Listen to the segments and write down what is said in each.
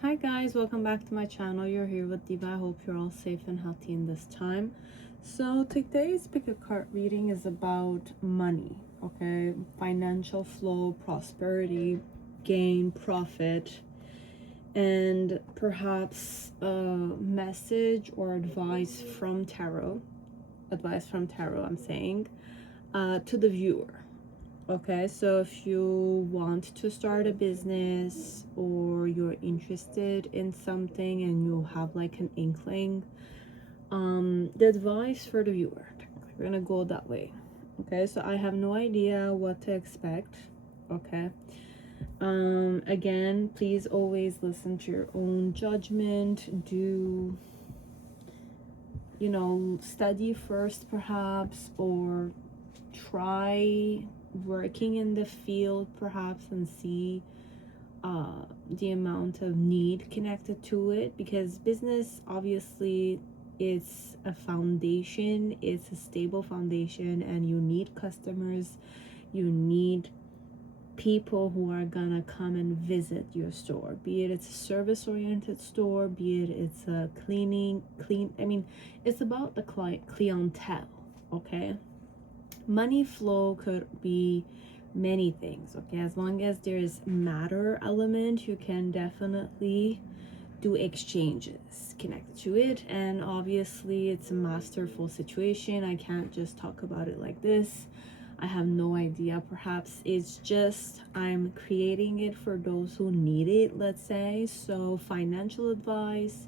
Hi guys, welcome back to my channel. You're here with Diva. I hope you're all safe and healthy in this time. So today's pick a card reading is about money, okay? Financial flow, prosperity, gain, profit, and perhaps a message or advice from tarot. I'm saying, to the viewer. Okay, so if you want to start a business or you're interested in something and you have like an inkling, the advice for the viewer, we're gonna go that way. Okay, so I have no idea what to expect. Okay, again, please always listen to your own judgment. Do study first perhaps, or try working in the field perhaps and see the amount of need connected to it, because business obviously it's a foundation, it's a stable foundation, and you need customers, you need people who are gonna come and visit your store, be it it's a service oriented store, be it it's a it's about the clientele. Okay, money flow could be many things. Okay, as long as there's matter element, you can definitely do exchanges connected to it. And obviously it's a masterful situation. I can't just talk about it like this. I have no idea. Perhaps it's just I'm creating it for those who need it, let's say. So financial advice,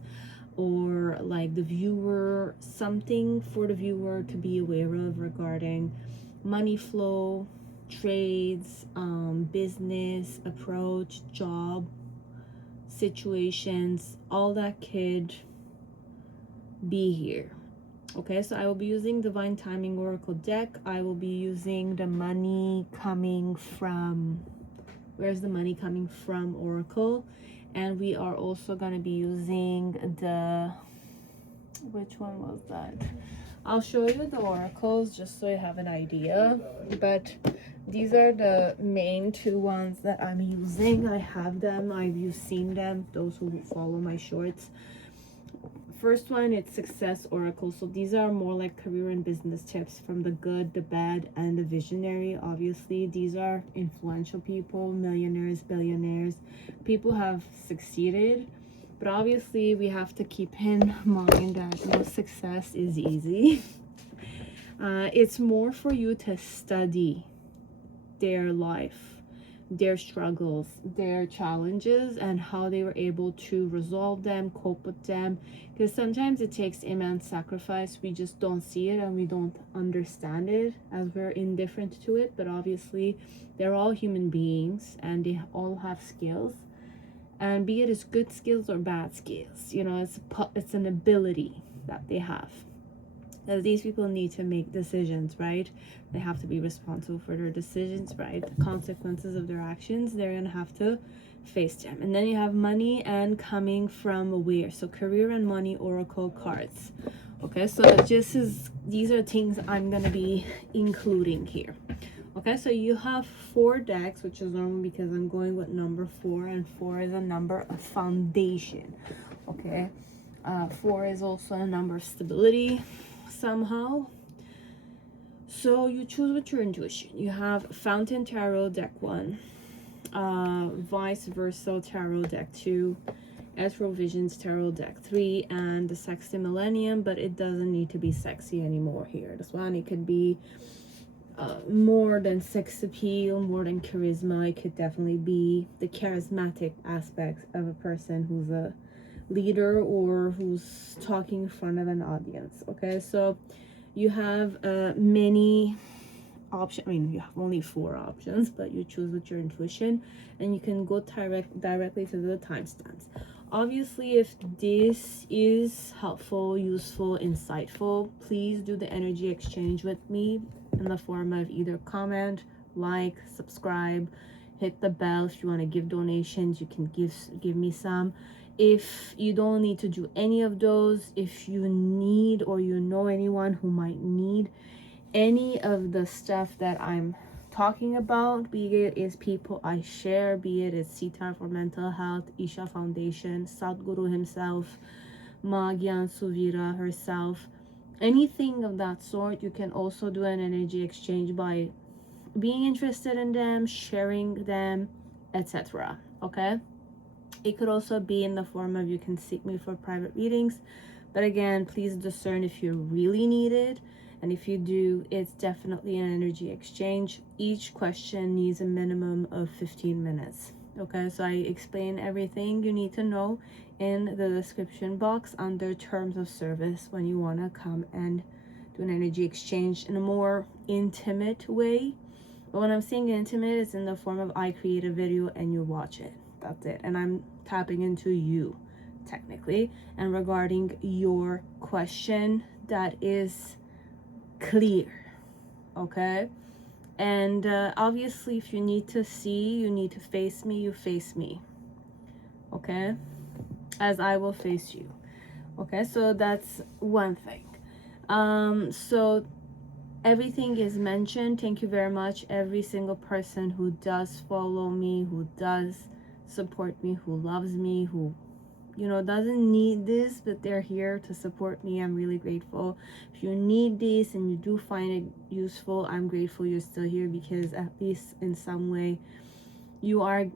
or like the viewer, something for the viewer to be aware of regarding money flow, trades, business approach, job situations, all that could be here. Okay, so I will be using Divine Timing Oracle deck. I will be using the money coming from, where's the money coming from Oracle, and we are also going to be using the, which one was that? I'll show you the oracles just so you have an idea, but these are the main two ones that I'm using. I have them, you've seen them, those who follow my shorts. First one, it's Success Oracle. So these are more like career and business tips from the good, the bad, and the visionary. Obviously, these are influential people, millionaires, billionaires, people have succeeded. But obviously, we have to keep in mind that no success is easy. It's more for you to study their life, their struggles, their challenges, and how they were able to resolve them, cope with them. Because sometimes it takes immense sacrifice. We just don't see it and we don't understand it as we're indifferent to it. But obviously, they're all human beings and they all have skills. And be it as good skills or bad skills, it's an ability that they have. As these people need to make decisions, right? They have to be responsible for their decisions, right? The consequences of their actions, they're gonna have to face them. And then you have money and coming from where? So career and money oracle cards. Okay, so these are things I'm gonna be including here. Okay, so you have 4 decks, which is normal because I'm going with number 4, and 4 is a number of foundation. Okay, 4 is also a number of stability somehow. So you choose with your intuition. You have FountainTarot deck 1, Vice Versa Tarot deck 2, Ethereal Visions Tarot deck 3, and the Sexy Millennium, but it doesn't need to be sexy anymore here. This one, it could be more than sex appeal, more than charisma. It could definitely be the charismatic aspects of a person who's a leader or who's talking in front of an audience. Okay, so you have many options. I mean, you have only 4 options, but you choose with your intuition, and you can go directly to the timestamps. Obviously, if this is helpful, useful, insightful, please do the energy exchange with me in the form of either comment, like, subscribe, hit the bell. If you want to give donations, you can give me some. If you don't need to do any of those, if you need or you know anyone who might need any of the stuff that I'm talking about, be it is people I share, be it is Sitar for mental health, Isha Foundation, Sadhguru himself, Ma Gyan Suvira herself, anything of that sort. You can also do an energy exchange by being interested in them, sharing them, etc. Okay, it could also be in the form of you can seek me for private readings, but again, please discern if you really need it, and if you do, it's definitely an energy exchange. Each question needs a minimum of 15 minutes. Okay, so I explain everything you need to know in the description box under terms of service when you want to come and do an energy exchange in a more intimate way. But when I'm saying intimate, it's in the form of I create a video and you watch it. That's it. And I'm tapping into you, technically. And regarding your question, that is clear. Okay? And obviously, if you need to see, you need to face me, you face me. Okay? As I will face you. Okay? So that's one thing. So everything is mentioned. Thank you very much. Every single person who does follow me, who does support me, who loves me, who, you know, doesn't need this, but they're here to support me. I'm really grateful. If you need this and you do find it useful, I'm grateful you're still here, because at least in some way you are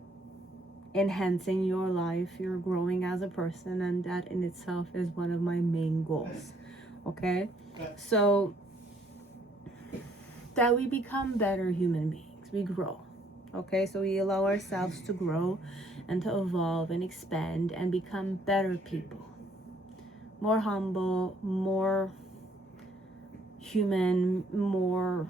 enhancing your life, you're growing as a person, and that in itself is one of my main goals. Okay, so that we become better human beings, we grow. Okay, so we allow ourselves to grow and to evolve and expand and become better people, more humble, more human, more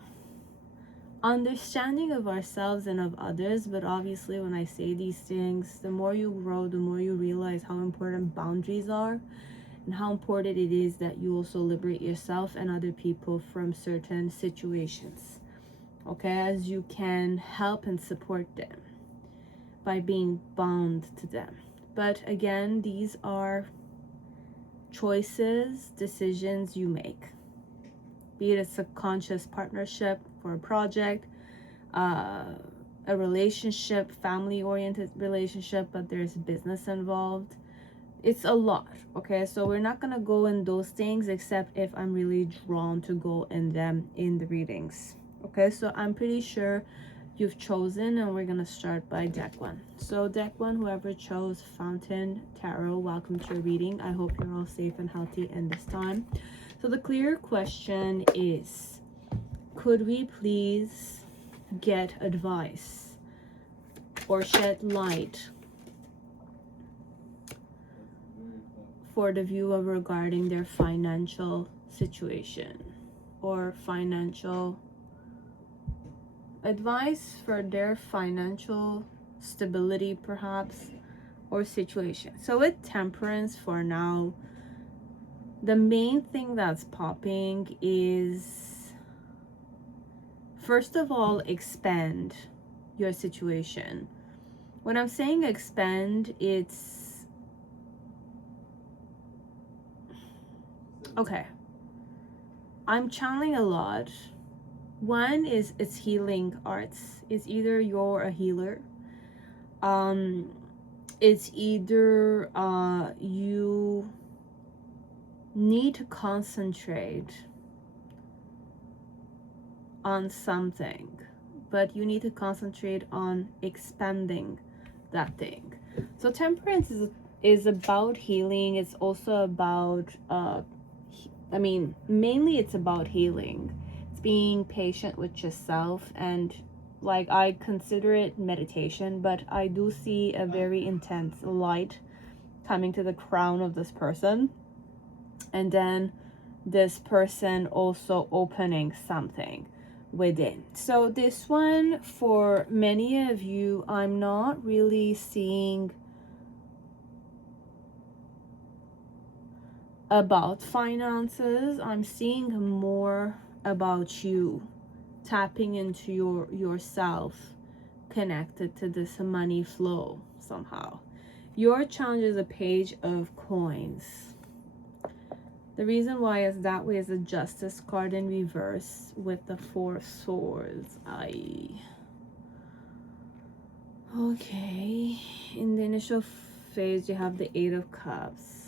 understanding of ourselves and of others. But obviously, when I say these things, the more you grow, the more you realize how important boundaries are, and how important it is that you also liberate yourself and other people from certain situations. Okay, as you can help and support them by being bound to them. But again, these are choices, decisions you make. Be it a subconscious partnership for a project, a relationship, family-oriented relationship, but there's business involved. It's a lot, okay? So we're not gonna go in those things except if I'm really drawn to go in them in the readings. Okay, so I'm pretty sure you've chosen, and we're gonna start by deck one. So deck one, whoever chose Fountain Tarot, welcome to your reading. I hope you're all safe and healthy in this time. So the clear question is, could we please get advice or shed light for the viewer regarding their financial situation, or financial advice for their financial stability perhaps, or situation. So with Temperance for now, the main thing that's popping is, first of all, expand your situation. When I'm saying expand, it's okay, I'm channeling a lot. One is it's healing arts. It's either you're a healer, it's either you need to concentrate on something, but you need to concentrate on expanding that thing. So Temperance is about healing. It's also about mainly it's about healing. It's being patient with yourself, and like, I consider it meditation, but I do see a very intense light coming to the crown of this person, and then this person also opening something within. So this one, for many of you, I'm not really seeing about finances. I'm seeing more about you tapping into yourself, connected to this money flow somehow. Your challenge is a Page of Coins. The reason why is that way is the Justice card in reverse with the 4 swords. Okay. In the initial phase, you have the 8 of Cups.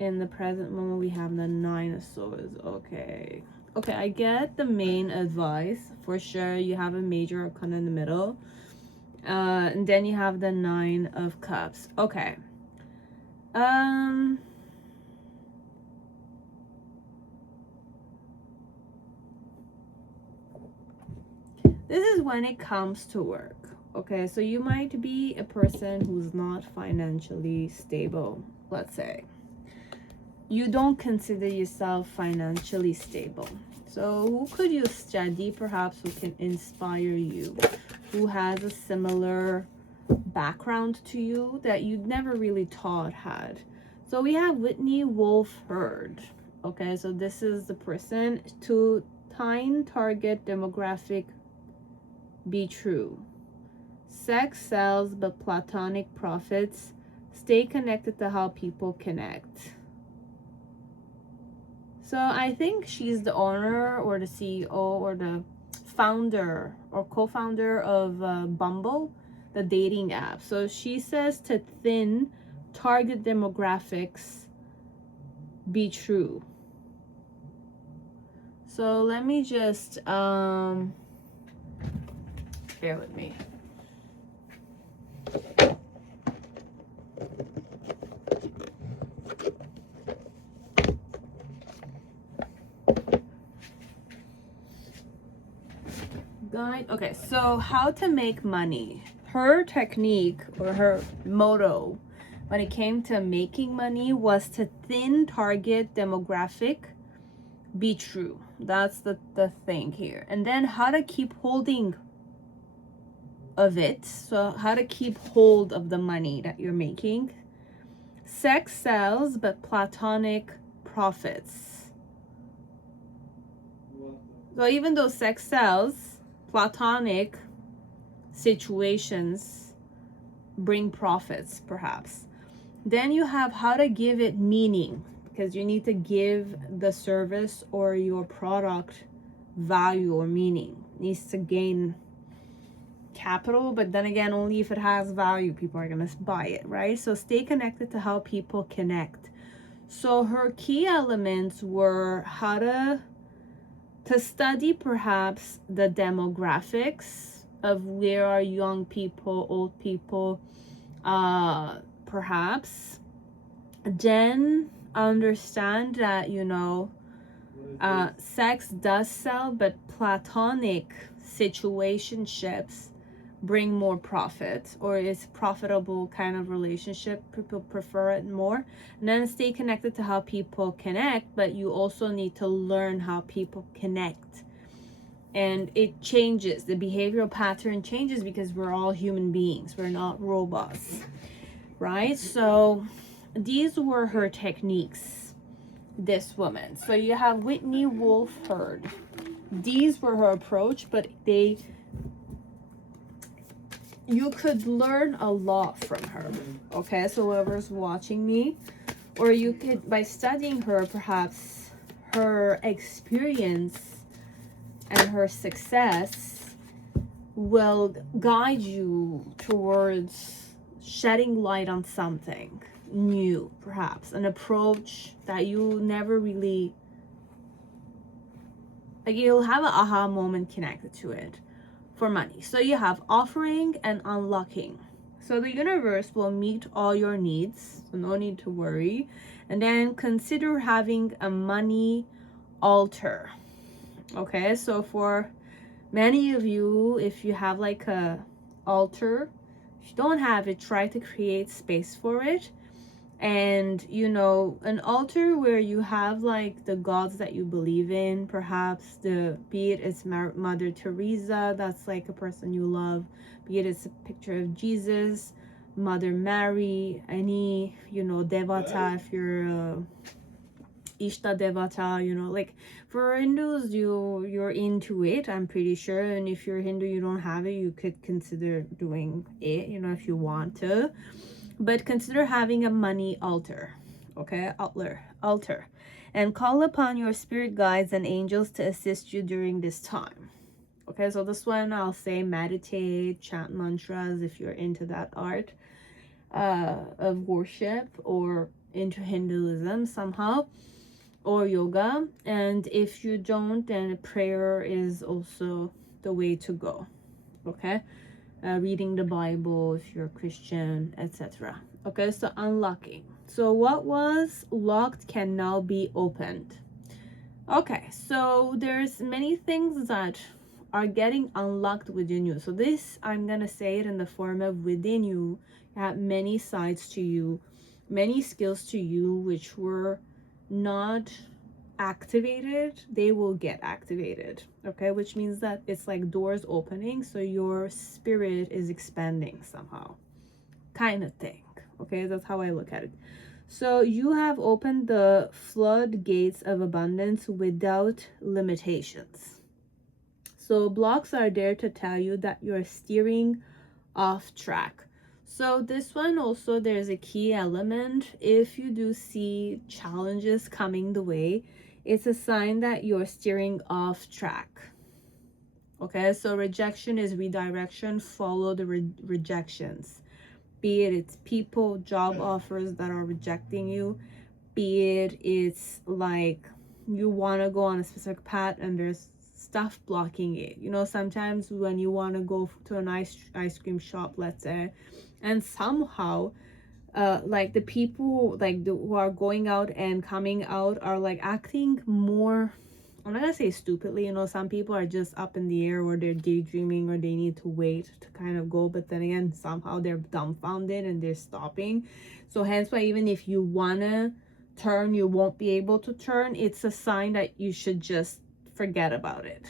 In the present moment, we have the 9 of Swords. Okay. Okay, I get the main advice. For sure, you have a major arcana in the middle. And then you have the 9 of Cups. Okay. This is when it comes to work. Okay, so you might be a person who's not financially stable, let's say. You don't consider yourself financially stable. So who could you study, perhaps, who can inspire you, who has a similar background to you that you never really thought had? So we have Whitney Wolf Herd. Okay, so this is the person. To time target demographic be true. Sex sells, but platonic profits. Stay connected to how people connect. So I think she's the owner or the CEO or the founder or co-founder of Bumble, the dating app. So she says to thin target demographics be true. So let me just bear with me. Guide. Okay, so how to make money. Her technique or her motto when it came to making money was to thin target demographic be true. That's the thing here. And then how to keep holding of it. So how to keep hold of the money that you're making. Sex sells, but platonic profits. So even though sex sells, platonic situations bring profits, perhaps. Then you have how to give it meaning, because you need to give the service or your product value or meaning. It needs to gain capital, but then again, only if it has value, people are gonna buy it, right? So stay connected to how people connect. So her key elements were how to study perhaps the demographics of where are young people, old people, perhaps. Then understand that, you know, sex does sell, but platonic situationships bring more profit, or is profitable kind of relationship. People prefer it more. And then stay connected to how people connect, but you also need to learn how people connect. And it changes. The behavioral pattern changes because we're all human beings. We're not robots, right? So these were her techniques, this woman. So you have Whitney Wolf Herd. These were her approach, but you could learn a lot from her. Okay, so whoever's watching me, or you could, by studying her, perhaps her experience and her success will guide you towards shedding light on something new, perhaps an approach that you never really, like, you'll have an aha moment connected to it. For money. So you have offering and unlocking. So the universe will meet all your needs, so no need to worry. And then consider having a money altar. Okay, so for many of you, if you have like a altar, if you don't have it, try to create space for it. And, you know, an altar where you have like the gods that you believe in, perhaps be it it's Mother Teresa, that's like a person you love, be it it's a picture of Jesus, Mother Mary, any, you know, devata, if you're Ishta devata, you know, like for Hindus, you're into it, I'm pretty sure. And if you're Hindu, you don't have it, you could consider doing it, you know, if you want to. But consider having a money altar. okay, altar, and call upon your spirit guides and angels to assist you during this time. Okay, so this one I'll say meditate, chant mantras if you're into that art of worship, or into Hinduism somehow, or yoga. And if you don't, then prayer is also the way to go. Okay, reading the Bible if you're a Christian, etc. Okay, so unlocking. So what was locked can now be opened. Okay, so there's many things that are getting unlocked within you. So this, I'm gonna say it in the form of within you have many sides to you, many skills to you which were not activated. They will get activated. Okay, which means that it's like doors opening, so your spirit is expanding somehow, kind of thing. Okay, that's how I look at it. So you have opened the floodgates of abundance without limitations. So blocks are there to tell you that you're steering off track. So this one also, there's a key element. If you do see challenges coming the way, it's a sign that you're steering off track. Okay, so rejection is redirection. Follow the rejections. Be it it's people, job offers that are rejecting you, be it it's like you want to go on a specific path and there's stuff blocking it. You know, sometimes when you want to go to an ice cream shop, let's say, and somehow like the people like who are going out and coming out are like acting more, I'm not gonna say stupidly, you know, some people are just up in the air, or they're daydreaming, or they need to wait to kind of go, but then again somehow they're dumbfounded and they're stopping. So hence why even if you wanna turn, you won't be able to turn. It's a sign that you should just forget about it.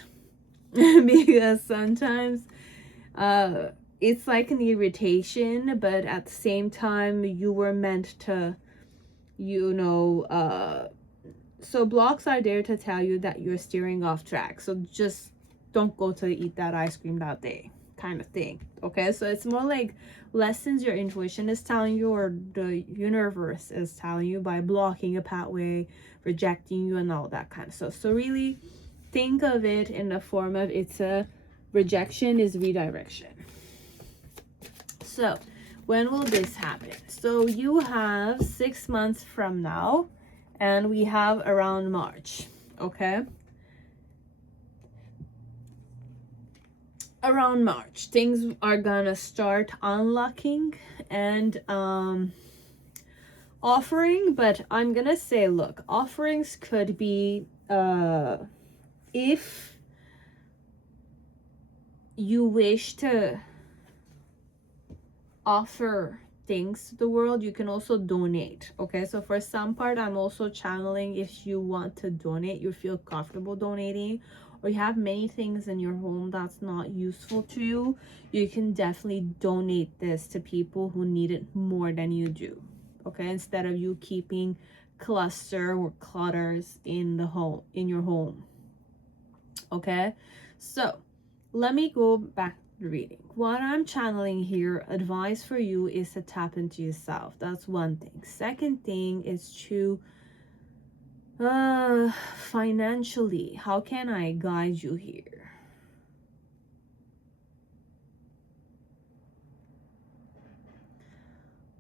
Because sometimes it's like an irritation, but at the same time you were meant to, you know, so blocks are there to tell you that you're steering off track. So just don't go to eat that ice cream that day, kind of thing. Okay, so it's more like lessons your intuition is telling you, or the universe is telling you, by blocking a pathway, rejecting you, and all that kind of stuff. So really think of it in the form of, it's a rejection is redirection. So when will this happen? So you have 6 months from now, and we have around March. Okay, around March things are gonna start unlocking and offering. But I'm gonna say, look, offerings could be if you wish to offer things to the world, you can also donate. Okay, so for some part I'm also channeling, if you want to donate, you feel comfortable donating, or you have many things in your home that's not useful to you, you can definitely donate this to people who need it more than you do. Okay, instead of you keeping cluster or clutters in the home, in your home. Okay, so let me go back to the reading. What I'm channeling here, advice for you, is to tap into yourself. That's one thing. Second thing is to financially, how can I guide you here?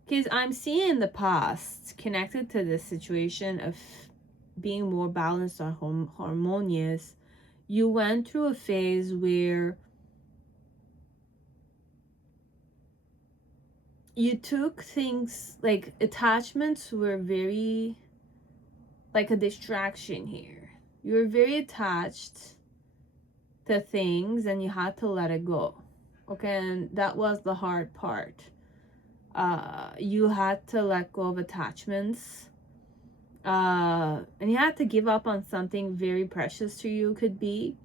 Because I'm seeing the past connected to this situation of being more balanced or harmonious. You went through a phase where you took things, like attachments were very like a distraction here. You were very attached to things and you had to let it go. Okay, and that was the hard part. You had to let go of attachments, and you had to give up on something very precious to you, could be.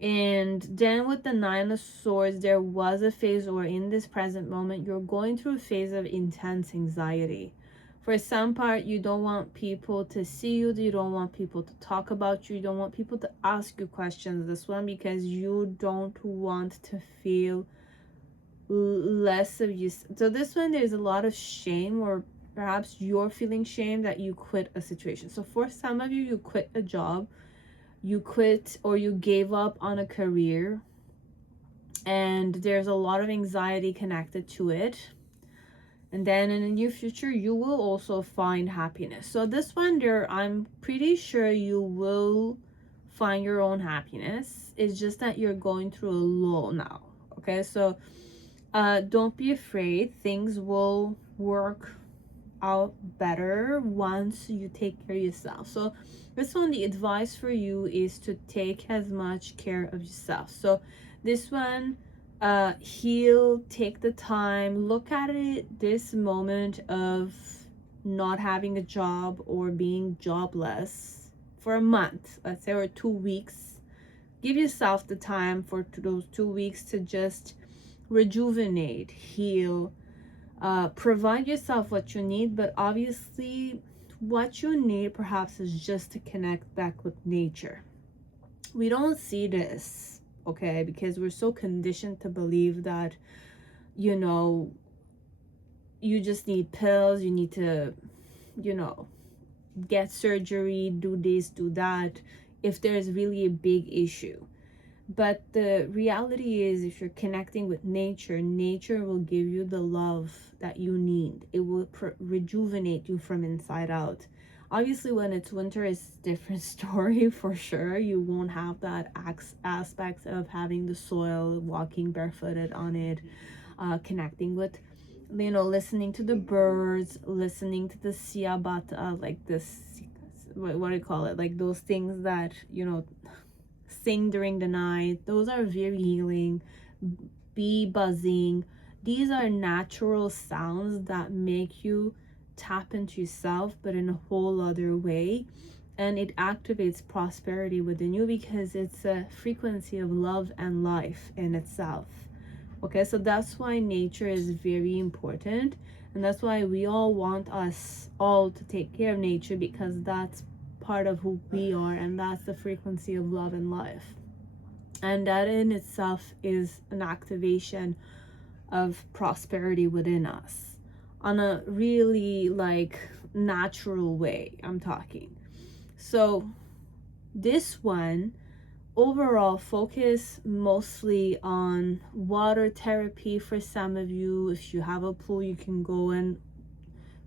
And then with the 9 of Swords, there was a phase, or in this present moment, you're going through a phase of intense anxiety. For some part, you don't want people to see you, you don't want people to talk about you, you don't want people to ask you questions, this one, because you don't want to feel less of you. So this one, there's a lot of shame, or Perhaps you're feeling shame that you quit a situation. So for some of you, you quit a job, you quit or you gave up on a career, and there's a lot of anxiety connected to it. And then in the near future, you will also find happiness. So this one there, I'm pretty sure you will find your own happiness. It's just that you're going through a lull now. Okay, so don't be afraid. Things will work out better once you take care of yourself. So this one, the advice for you is to take as much care of yourself. So this one, heal, take the time, look at it, this moment of not having a job or being jobless for a month, let's say, or 2 weeks. Give yourself the time for those 2 weeks to just rejuvenate, heal, provide yourself what you need. But obviously what you need perhaps is just to connect back with nature. We don't see this, okay, because we're so conditioned to believe that, you know, you just need pills, you need to, you know, get surgery, do this, do that, if there's really a big issue. But the reality is, if you're connecting with nature, nature will give you the love that you need. It will rejuvenate you from inside out. Obviously, when it's winter, it's a different story for sure. You won't have that aspect of having the soil, walking barefooted on it, connecting with, you know, listening to the birds, listening to the siabata, like this, what do you call it? Like those things that, you know, sing during the night. Those are very healing. Bee buzzing. These are natural sounds that make you tap into yourself, but in a whole other way. And it activates prosperity within you because it's a frequency of love and life in itself. Okay, so that's why nature is very important. And that's why we all want us all to take care of nature, because that's part of who we are, and that's the frequency of love and life. And that in itself is an activation of prosperity within us on a really like natural way, I'm talking. So this one, overall focus mostly on water therapy for some of you. If you have a pool, you can go and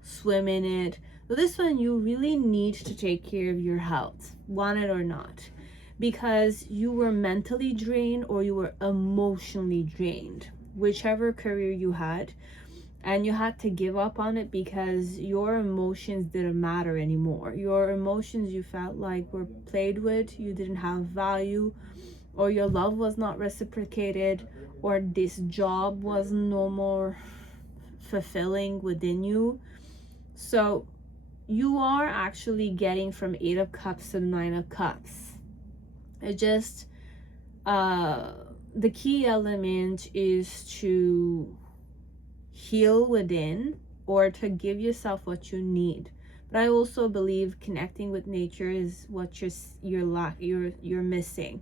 swim in it. So this one, you really need to take care of your health, want it or not, because you were mentally drained or you were emotionally drained, whichever career you had, and you had to give up on it because your emotions didn't matter anymore. Your emotions, you felt like, were played with, you didn't have value, or your love was not reciprocated, or this job was no more fulfilling within you. So you are actually getting from 8 of Cups to 9 of Cups. It just, the key element is to heal within, or to give yourself what you need. But I also believe connecting with nature is what you're missing.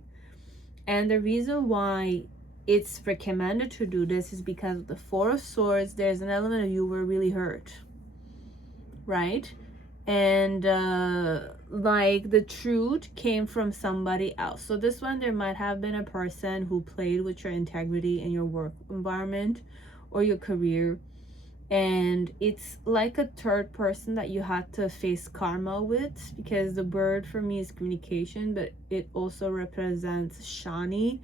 And the reason why it's recommended to do this is because of the 4 of Swords, there's an element of you were really hurt, right? And like the truth came from somebody else. So this one, there might have been a person who played with your integrity in your work environment or your career, and it's like a third person that you had to face karma with, because the bird for me is communication, but it also represents Shani,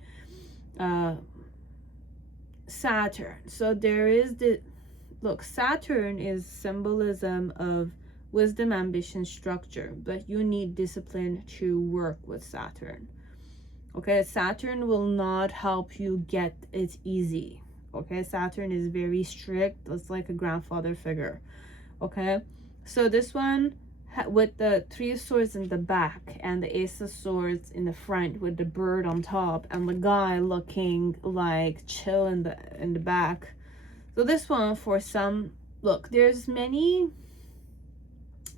Saturn. So there is the, look, Saturn is symbolism of wisdom, ambition, structure, but you need discipline to work with Saturn. Okay, Saturn will not help you get it easy. Okay, Saturn is very strict. It's like a grandfather figure. Okay, so this one with the 3 of Swords in the back and the Ace of Swords in the front with the bird on top and the guy looking like chill in the back. So this one, for some, look, there's many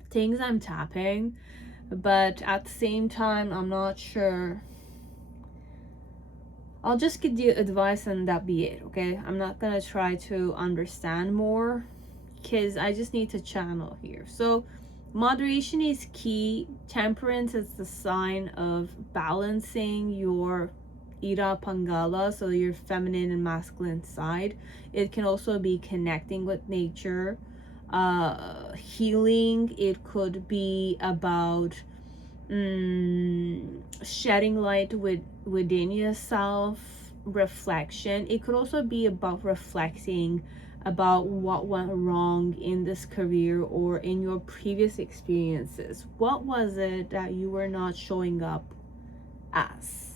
things I'm tapping, but at the same time, I'm not sure. I'll just give you advice and that be it, okay? I'm not gonna try to understand more. because I just need to channel here. So moderation is key. Temperance is the sign of balancing your Ira Pangala, so your feminine and masculine side. It can also be connecting with nature, healing. It could be about shedding light within yourself, reflection. It could also be about reflecting about what went wrong in this career or in your previous experiences. What was it that you were not showing up as?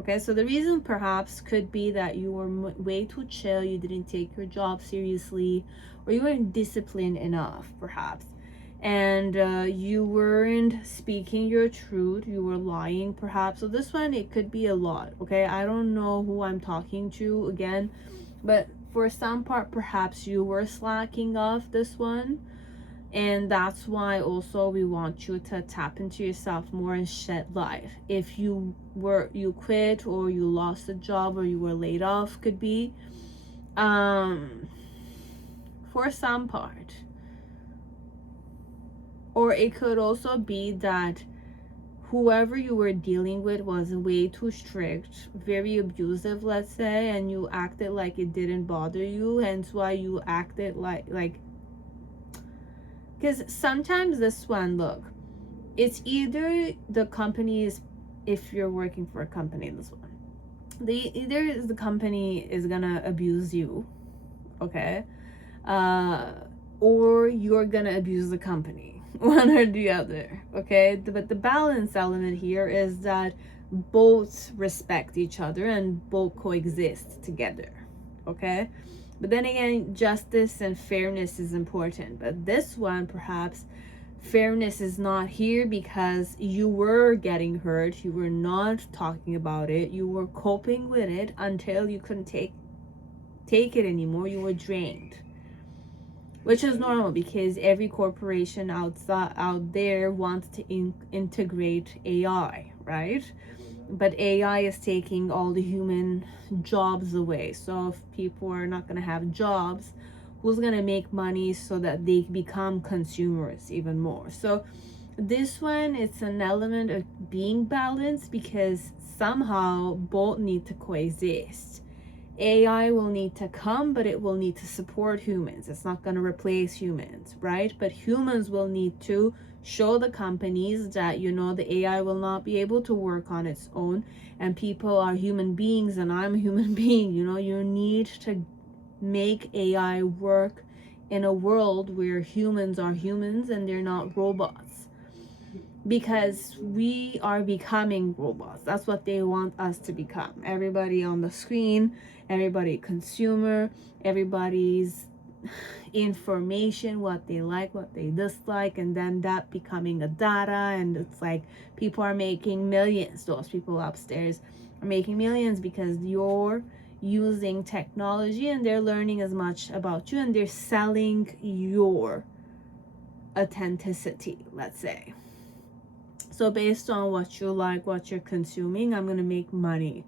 Okay, so the reason perhaps could be that you were way too chill, you didn't take your job seriously, or you weren't disciplined enough, perhaps. And you weren't speaking your truth, you were lying, perhaps. So this one, it could be a lot, okay? I don't know who I'm talking to again, but for some part, perhaps you were slacking off this one. And that's why also we want you to tap into yourself more and shed light. If you quit or you lost a job or you were laid off, could be for some part. Or it could also be that whoever you were dealing with was way too strict, very abusive, let's say, and you acted like it didn't bother you, hence why you acted like because sometimes this one, look, it's either the company is, if you're working for a company, this one, either the company is gonna abuse you, okay, or you're gonna abuse the company, one or the other, okay. But the balance element here is that both respect each other and both coexist together, okay. But then again, justice and fairness is important. But this one, perhaps, fairness is not here because you were getting hurt. You were not talking about it. You were coping with it until you couldn't take it anymore. You were drained. Which is normal because every corporation out there wants to integrate AI, right? But AI is taking all the human jobs away. So if people are not going to have jobs, who's going to make money so that they become consumers even more? So this one, it's an element of being balanced because somehow both need to coexist. AI will need to come, but it will need to support humans. It's not going to replace humans, right? But humans will need to show the companies that, you know, the AI will not be able to work on its own, and people are human beings and I'm a human being. You know, you need to make AI work in a world where humans are humans and they're not robots, because we are becoming robots. That's what they want us to become. Everybody on the screen, everybody consumer, everybody's information, what they like, what they dislike, and then that becoming a data. And it's like people are making millions. Those people upstairs are making millions because you're using technology and they're learning as much about you and they're selling your authenticity, let's say. So based on what you like, what you're consuming, I'm going to make money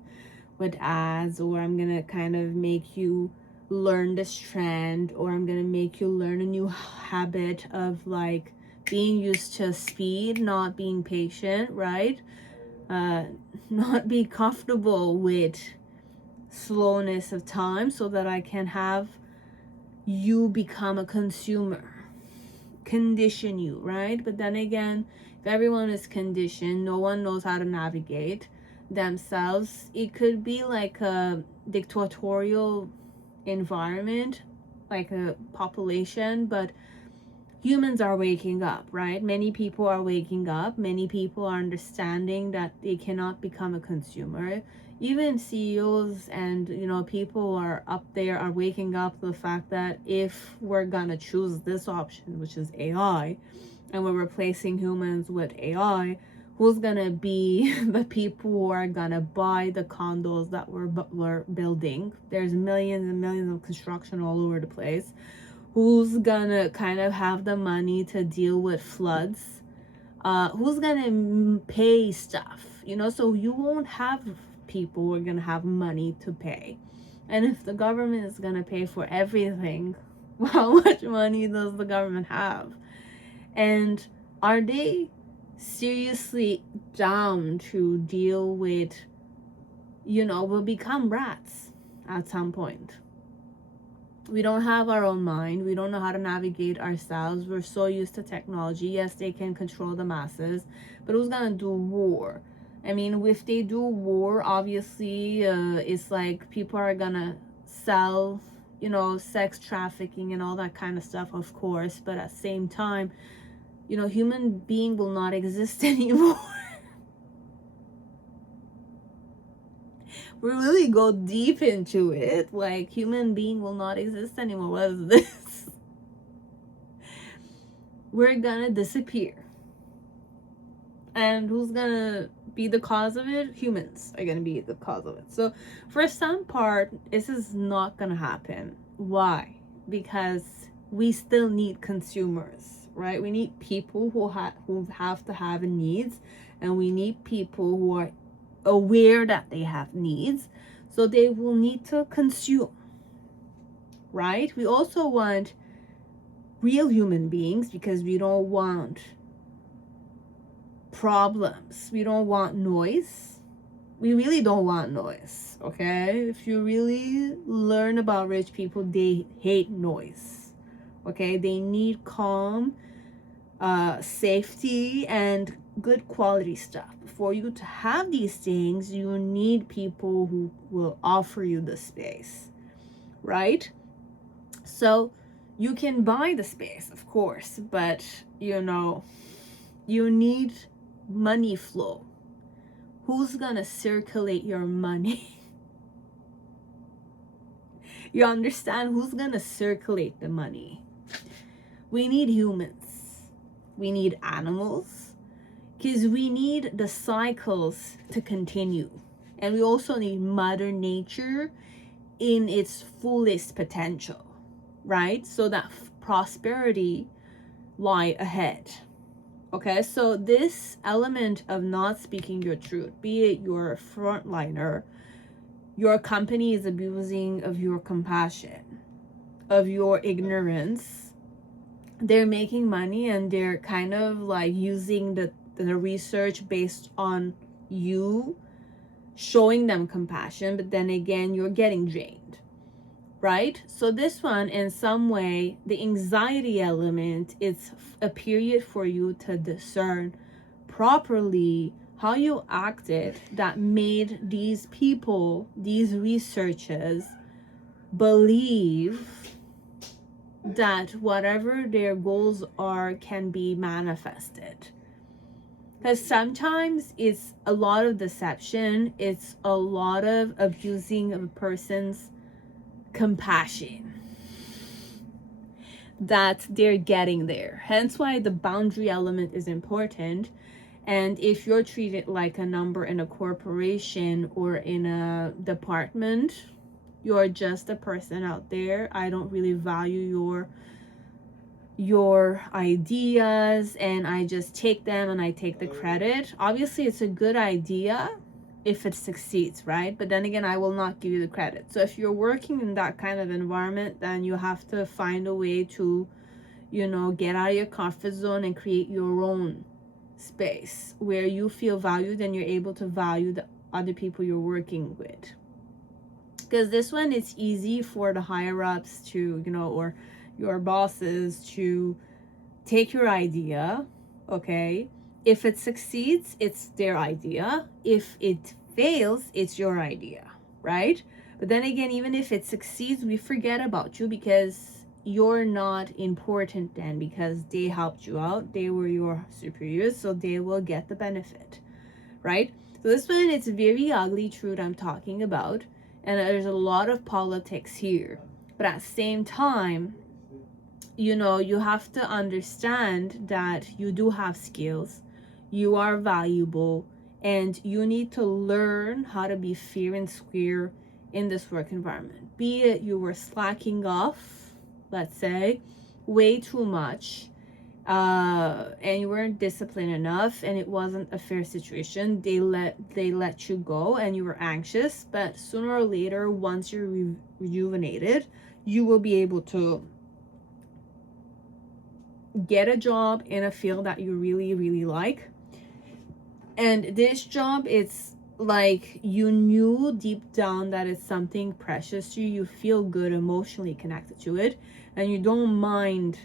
with ads, or I'm going to kind of make you learn this trend, or I'm going to make you learn a new habit of like being used to speed, not being patient, right? Not be comfortable with slowness of time so that I can have you become a consumer, condition you, right? But then again, if everyone is conditioned, no one knows how to navigate themselves. It could be like a dictatorial environment, like a population, but humans are waking up, right? Many people are waking up. Many people are understanding that they cannot become a consumer. Even CEOs and, you know, people who are up there are waking up to the fact that if we're gonna choose this option, which is AI, and we're replacing humans with AI, who's gonna be the people who are gonna buy the condos that we're building? There's millions and millions of construction all over the place. Who's gonna kind of have the money to deal with floods? Who's gonna pay stuff? You know, so you won't have people who are gonna have money to pay. And if the government is gonna pay for everything, How much money does the government have? And are they seriously down to deal with, we'll become rats at some point. We don't have our own mind. We don't know how to navigate ourselves. We're so used to technology. Yes, they can control the masses, but who's gonna do war? I mean, if they do war, obviously, it's like people are gonna sell, sex trafficking and all that kind of stuff, of course. But at the same time, human being will not exist anymore. We really go deep into it, like human being will not exist anymore. What is this? We're gonna disappear. And who's gonna be the cause of it? Humans are gonna be the cause of it. So for some part, this is not gonna happen. Why? Because we still need consumers, right? We need people who have to have needs, and we need people who are aware that they have needs, so they will need to consume, right? We also want real human beings because we don't want problems. We don't want noise. We really don't want noise, okay? If you really learn about rich people, they hate noise, okay? They need calm, safety, and good quality stuff. For you to have these things, you need people who will offer you the space, right? So you can buy the space, of course, but you need money flow. Who's gonna circulate your money? You understand? Who's gonna circulate the money? We need humans. We need animals, because we need the cycles to continue. And we also need Mother Nature in its fullest potential, right? So that prosperity lie ahead. Okay, so this element of not speaking your truth, be it your frontliner, your company is abusing of your compassion, of your ignorance. They're making money and they're kind of like using the research based on you showing them compassion, but then again, you're getting drained, right? So this one, in some way, the anxiety element, it's a period for you to discern properly how you acted that made these people, these researchers, believe that whatever their goals are can be manifested. Because sometimes it's a lot of deception, it's a lot of abusing of a person's compassion that they're getting there. Hence why the boundary element is important. And if you're treated like a number in a corporation or in a department, you're just a person out there. I don't really value your ideas, and I just take them and I take the credit. Obviously, it's a good idea if it succeeds, right? But then again, I will not give you the credit. So if you're working in that kind of environment, then you have to find a way to, get out of your comfort zone and create your own space where you feel valued and you're able to value the other people you're working with. Because this one, it's easy for the higher ups to, or your bosses to take your idea, okay? If it succeeds, it's their idea. If it fails, it's your idea, right? But then again, even if it succeeds, we forget about you because you're not important then, because they helped you out. They were your superiors, so they will get the benefit, right? So this one, it's very ugly truth I'm talking about. And there's a lot of politics here. But at the same time, you have to understand that you do have skills, you are valuable, and you need to learn how to be fair and square in this work environment. Be it you were slacking off, let's say, way too much, and you weren't disciplined enough and it wasn't a fair situation, they let you go and you were anxious, but sooner or later, once you're rejuvenated, you will be able to get a job in a field that you really, really like. And this job, it's like you knew deep down that it's something precious to you. You feel good, emotionally connected to it, and you don't mind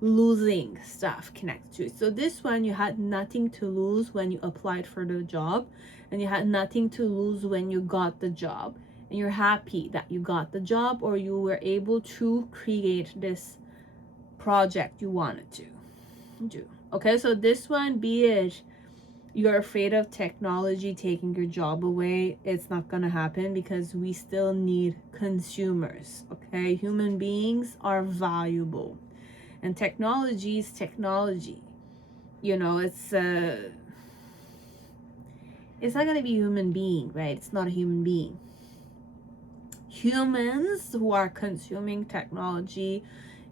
losing stuff connected to it. So this one, you had nothing to lose when you applied for the job, and you had nothing to lose when you got the job, and you're happy that you got the job, or you were able to create this project you wanted to do. Okay, so this one, be it you're afraid of technology taking your job away, it's not gonna happen, because we still need consumers. Okay, human beings are valuable, and technology is technology. You know, it's not gonna be a human being, right? It's not a human being. Humans who are consuming technology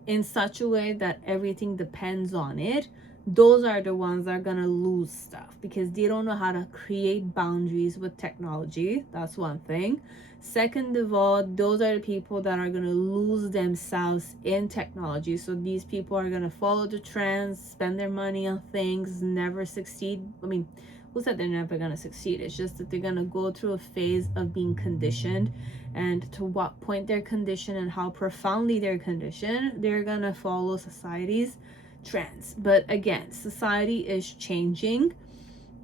in such a way that everything depends on it, those are the ones that are gonna lose stuff, because they don't know how to create boundaries with technology. That's one thing. Second of all, those are the people that are gonna lose themselves in technology. So these people are gonna follow the trends, spend their money on things, never succeed. I mean, who said they're never gonna succeed? It's just that they're gonna go through a phase of being conditioned, and to what point they're conditioned and how profoundly they're conditioned, they're gonna follow society's trends. But again, society is changing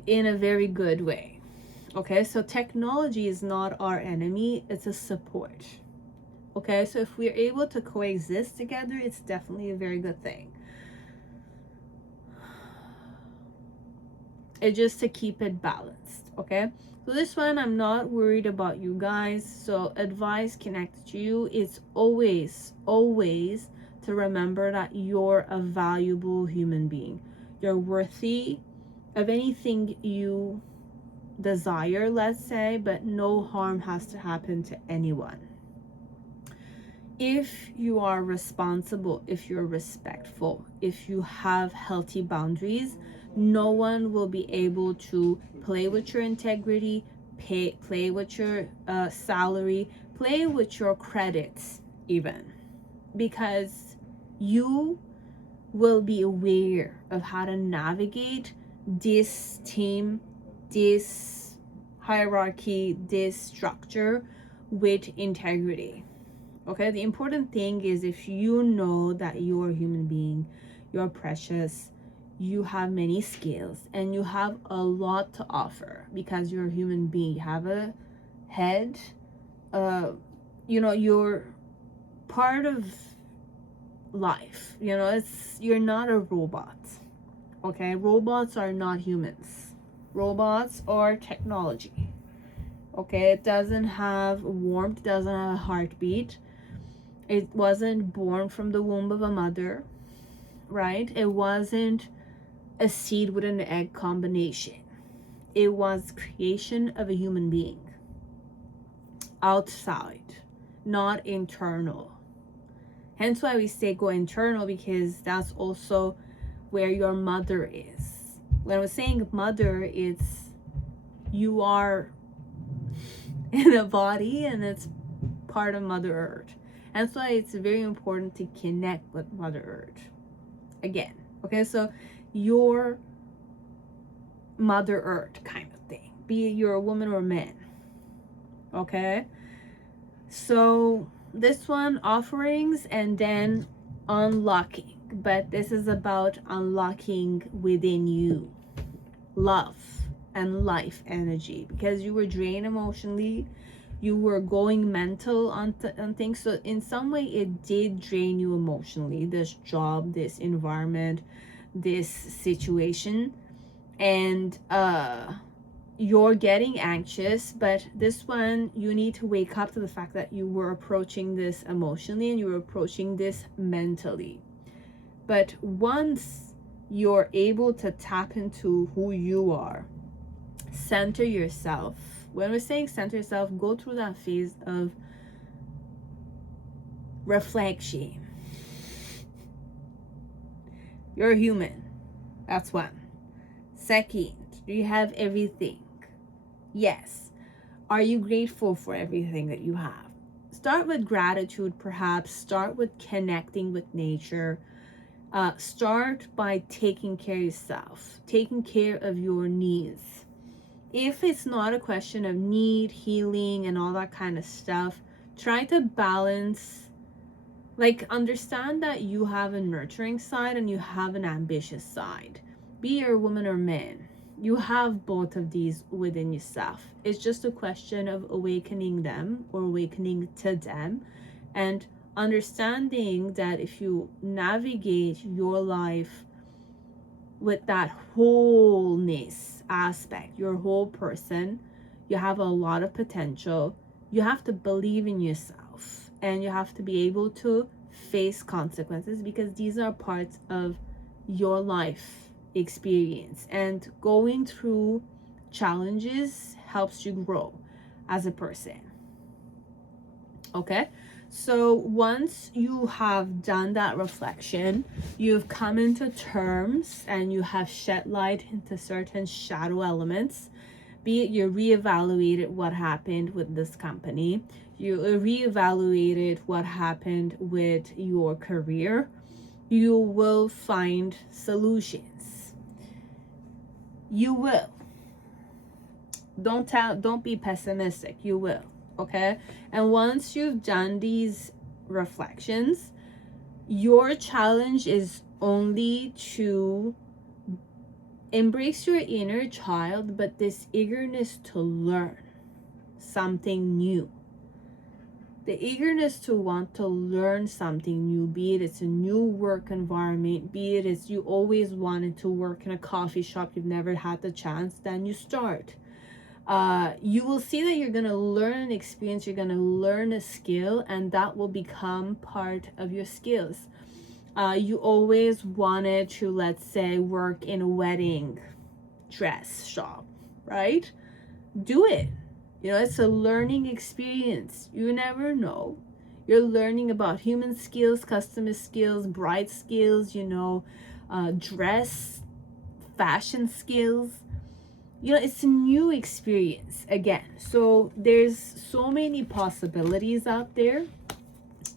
in a very good way. Okay, so technology is not our enemy, it's a support. Okay, so if we're able to coexist together, it's definitely a very good thing. It's just to keep it balanced. Okay, so this one, I'm not worried about you guys. So advice connected to you, it's always to remember that you're a valuable human being. You're worthy of anything you desire, let's say, but no harm has to happen to anyone. If you are responsible, if you're respectful, if you have healthy boundaries, no one will be able to play with your integrity, play with your salary, play with your credits even, because you will be aware of how to navigate this team, this hierarchy, this structure with integrity. Okay, the important thing is, if you know that you're a human being, you're precious, you have many skills, and you have a lot to offer, because you're a human being. You have a head, you know, you're part of life. You know, you're not a robot. Okay, robots are not humans. Robots are technology. Okay, it doesn't have warmth, doesn't have a heartbeat. It wasn't born from the womb of a mother, right? It wasn't a seed with an egg combination. It was creation of a human being. Outside, not internal. Hence why we say go internal, because that's also where your mother is. When we're saying mother, it's you are in a body, and it's part of Mother Earth. And that's why it's very important to connect with Mother Earth. Again, okay, so your Mother Earth kind of thing, be it you're a woman or a man. Okay, so this one, offerings and then unlocking, but this is about unlocking within you love and life energy, because you were drained emotionally, you were going mental on things. So in some way it did drain you emotionally, this job, this environment, this situation, and you're getting anxious. But this one, you need to wake up to the fact that you were approaching this emotionally and you were approaching this mentally. But once you're able to tap into who you are, center yourself. When we're saying center yourself, go through that phase of reflection. You're human. That's one. Second, do you have everything? Yes. Are you grateful for everything that you have? Start with gratitude, perhaps. Start with connecting with nature. Start by taking care of yourself, taking care of your needs. If it's not a question of need, healing, and all that kind of stuff, try to balance, like, understand that you have a nurturing side and you have an ambitious side. Be you're a woman or man, you have both of these within yourself. It's just a question of awakening them or awakening to them, and understanding that if you navigate your life with that wholeness aspect, your whole person, you have a lot of potential. You have to believe in yourself, and you have to be able to face consequences, because these are parts of your life experience, and going through challenges helps you grow as a person. Okay, so once you have done that reflection, you've come into terms and you have shed light into certain shadow elements, be it you reevaluated what happened with this company, you reevaluated what happened with your career, you will find solutions. You will. Don't be pessimistic. You will. Okay? And once you've done these reflections, your challenge is only to embrace your inner child, but this eagerness to learn something new. The eagerness to want to learn something new, be it it's a new work environment, be it it's you always wanted to work in a coffee shop, you've never had the chance, then you start. You will see that you're going to learn an experience, you're going to learn a skill, and that will become part of your skills. You always wanted to, let's say, work in a wedding dress shop, right? Do it. You know, it's a learning experience. You never know. You're learning about human skills, customer skills, bride skills, you know, dress, fashion skills. You know, it's a new experience again. So there's so many possibilities out there.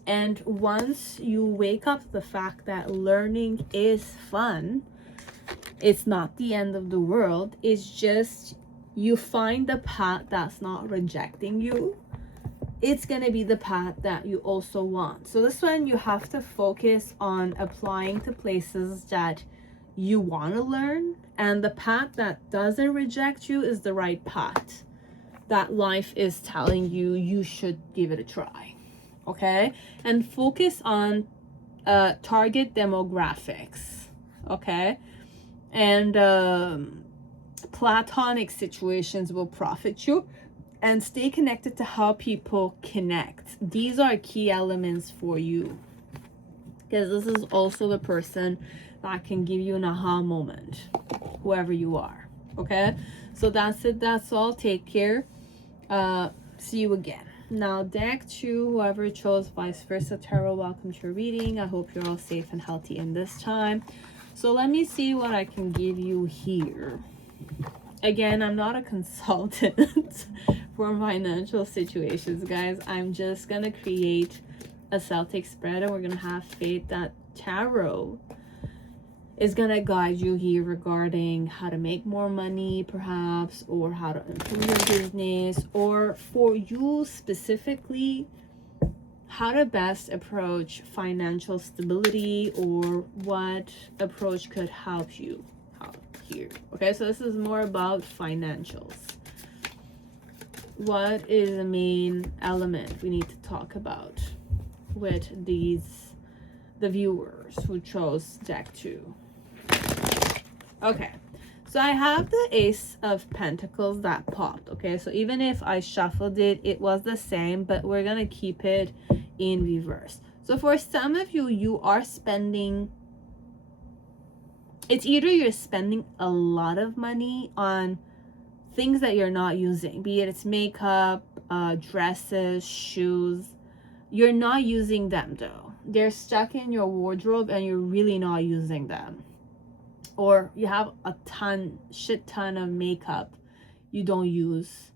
And once you wake up to the fact that learning is fun, it's not the end of the world. It's just you find the path that's not rejecting you. It's going to be the path that you also want. So this one, you have to focus on applying to places that you want to learn, and the path that doesn't reject you is the right path that life is telling you you should give it a try. Okay? And focus on target demographics. Okay? And platonic situations will profit you, and stay connected to how people connect. These are key elements for you, because this is also the person that can give you an aha moment, whoever you are. Okay, so that's it. That's all. Take care. See you again. Now, deck 2, whoever chose Vice Versa Tarot, welcome to your reading. I hope you're all safe and healthy in this time. So let me see what I can give you here. Again, I'm not a consultant for financial situations, guys. I'm just gonna create a Celtic spread, and we're gonna have faith that tarot is gonna guide you here regarding how to make more money, perhaps, or how to improve your business, or for you specifically, how to best approach financial stability, or what approach could help you out here. Okay, so this is more about financials. What is the main element we need to talk about with the viewers who chose deck 2? Okay, so I have the Ace of Pentacles that popped. Okay, so even if I shuffled it, it was the same, but we're gonna keep it in reverse. So for some of you, you are spending, it's either you're spending a lot of money on things that you're not using, be it it's makeup, dresses, shoes. You're not using them though. They're stuck in your wardrobe and you're really not using them. Or you have a shit ton of makeup you don't use.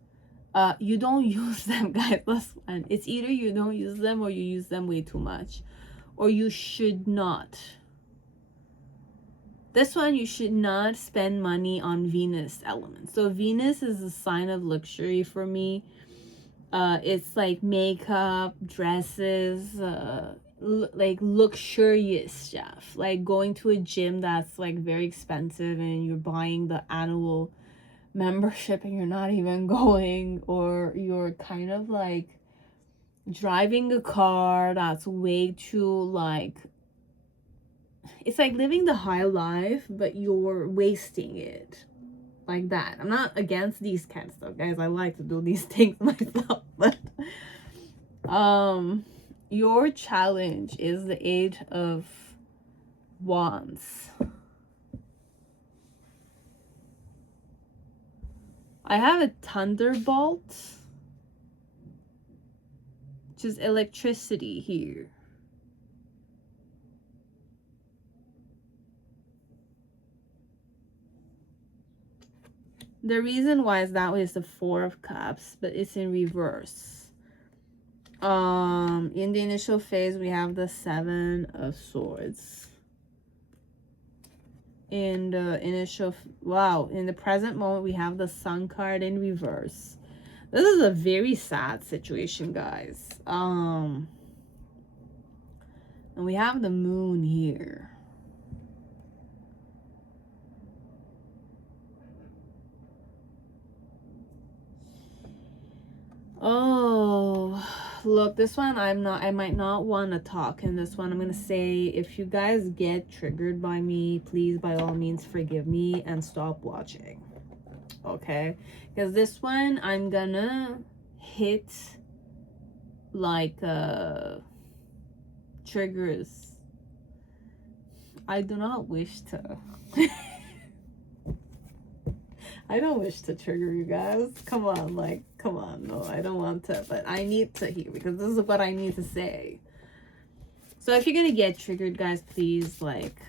You don't use them, guys. Listen, it's either you don't use them or you use them way too much, or you should not This one, you should not spend money on Venus elements. So Venus is a sign of luxury for me. It's like makeup, dresses, like luxurious stuff, like going to a gym that's like very expensive and you're buying the annual membership and you're not even going, or you're kind of like driving a car that's way too like, it's like living the high life but you're wasting it, like that. I'm not against these kind of stuff, guys. I like to do these things myself, but your challenge is the Eight of Wands. I have a thunderbolt, which is electricity here. The reason why is that way is the Four of Cups, but it's in reverse. In the initial phase, we have the Seven of Swords. In the initial, wow, in the present moment, we have the Sun card in reverse. This is a very sad situation, guys. And we have the Moon here. Oh, look, this one I might not want to talk in this one. I'm gonna say, if you guys get triggered by me, please by all means forgive me and stop watching, okay? Because this one I'm gonna hit like triggers. I do not wish to I don't wish to trigger you guys. Come on, like, come on. No, I don't want to, but I need to hear, because this is what I need to say. So if you're gonna get triggered, guys, please, like,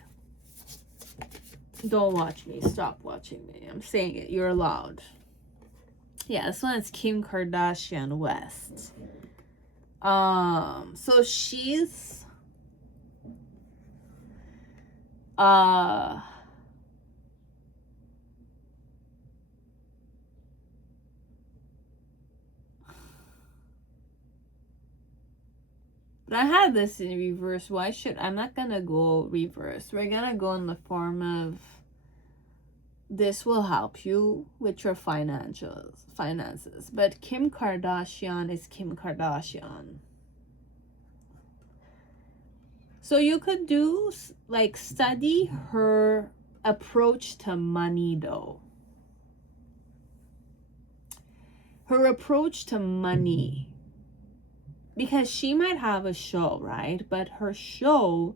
don't watch me. Stop watching me. I'm saying it. You're allowed. Yeah, this one is Kim Kardashian West. So she's but I had this in reverse. Why should I'm not gonna go reverse. We're gonna go in the form of, this will help you with your finances. But Kim Kardashian is Kim Kardashian. So you could do, like, study her approach to money, though. Her approach to money. Because she might have a show, right? But her show,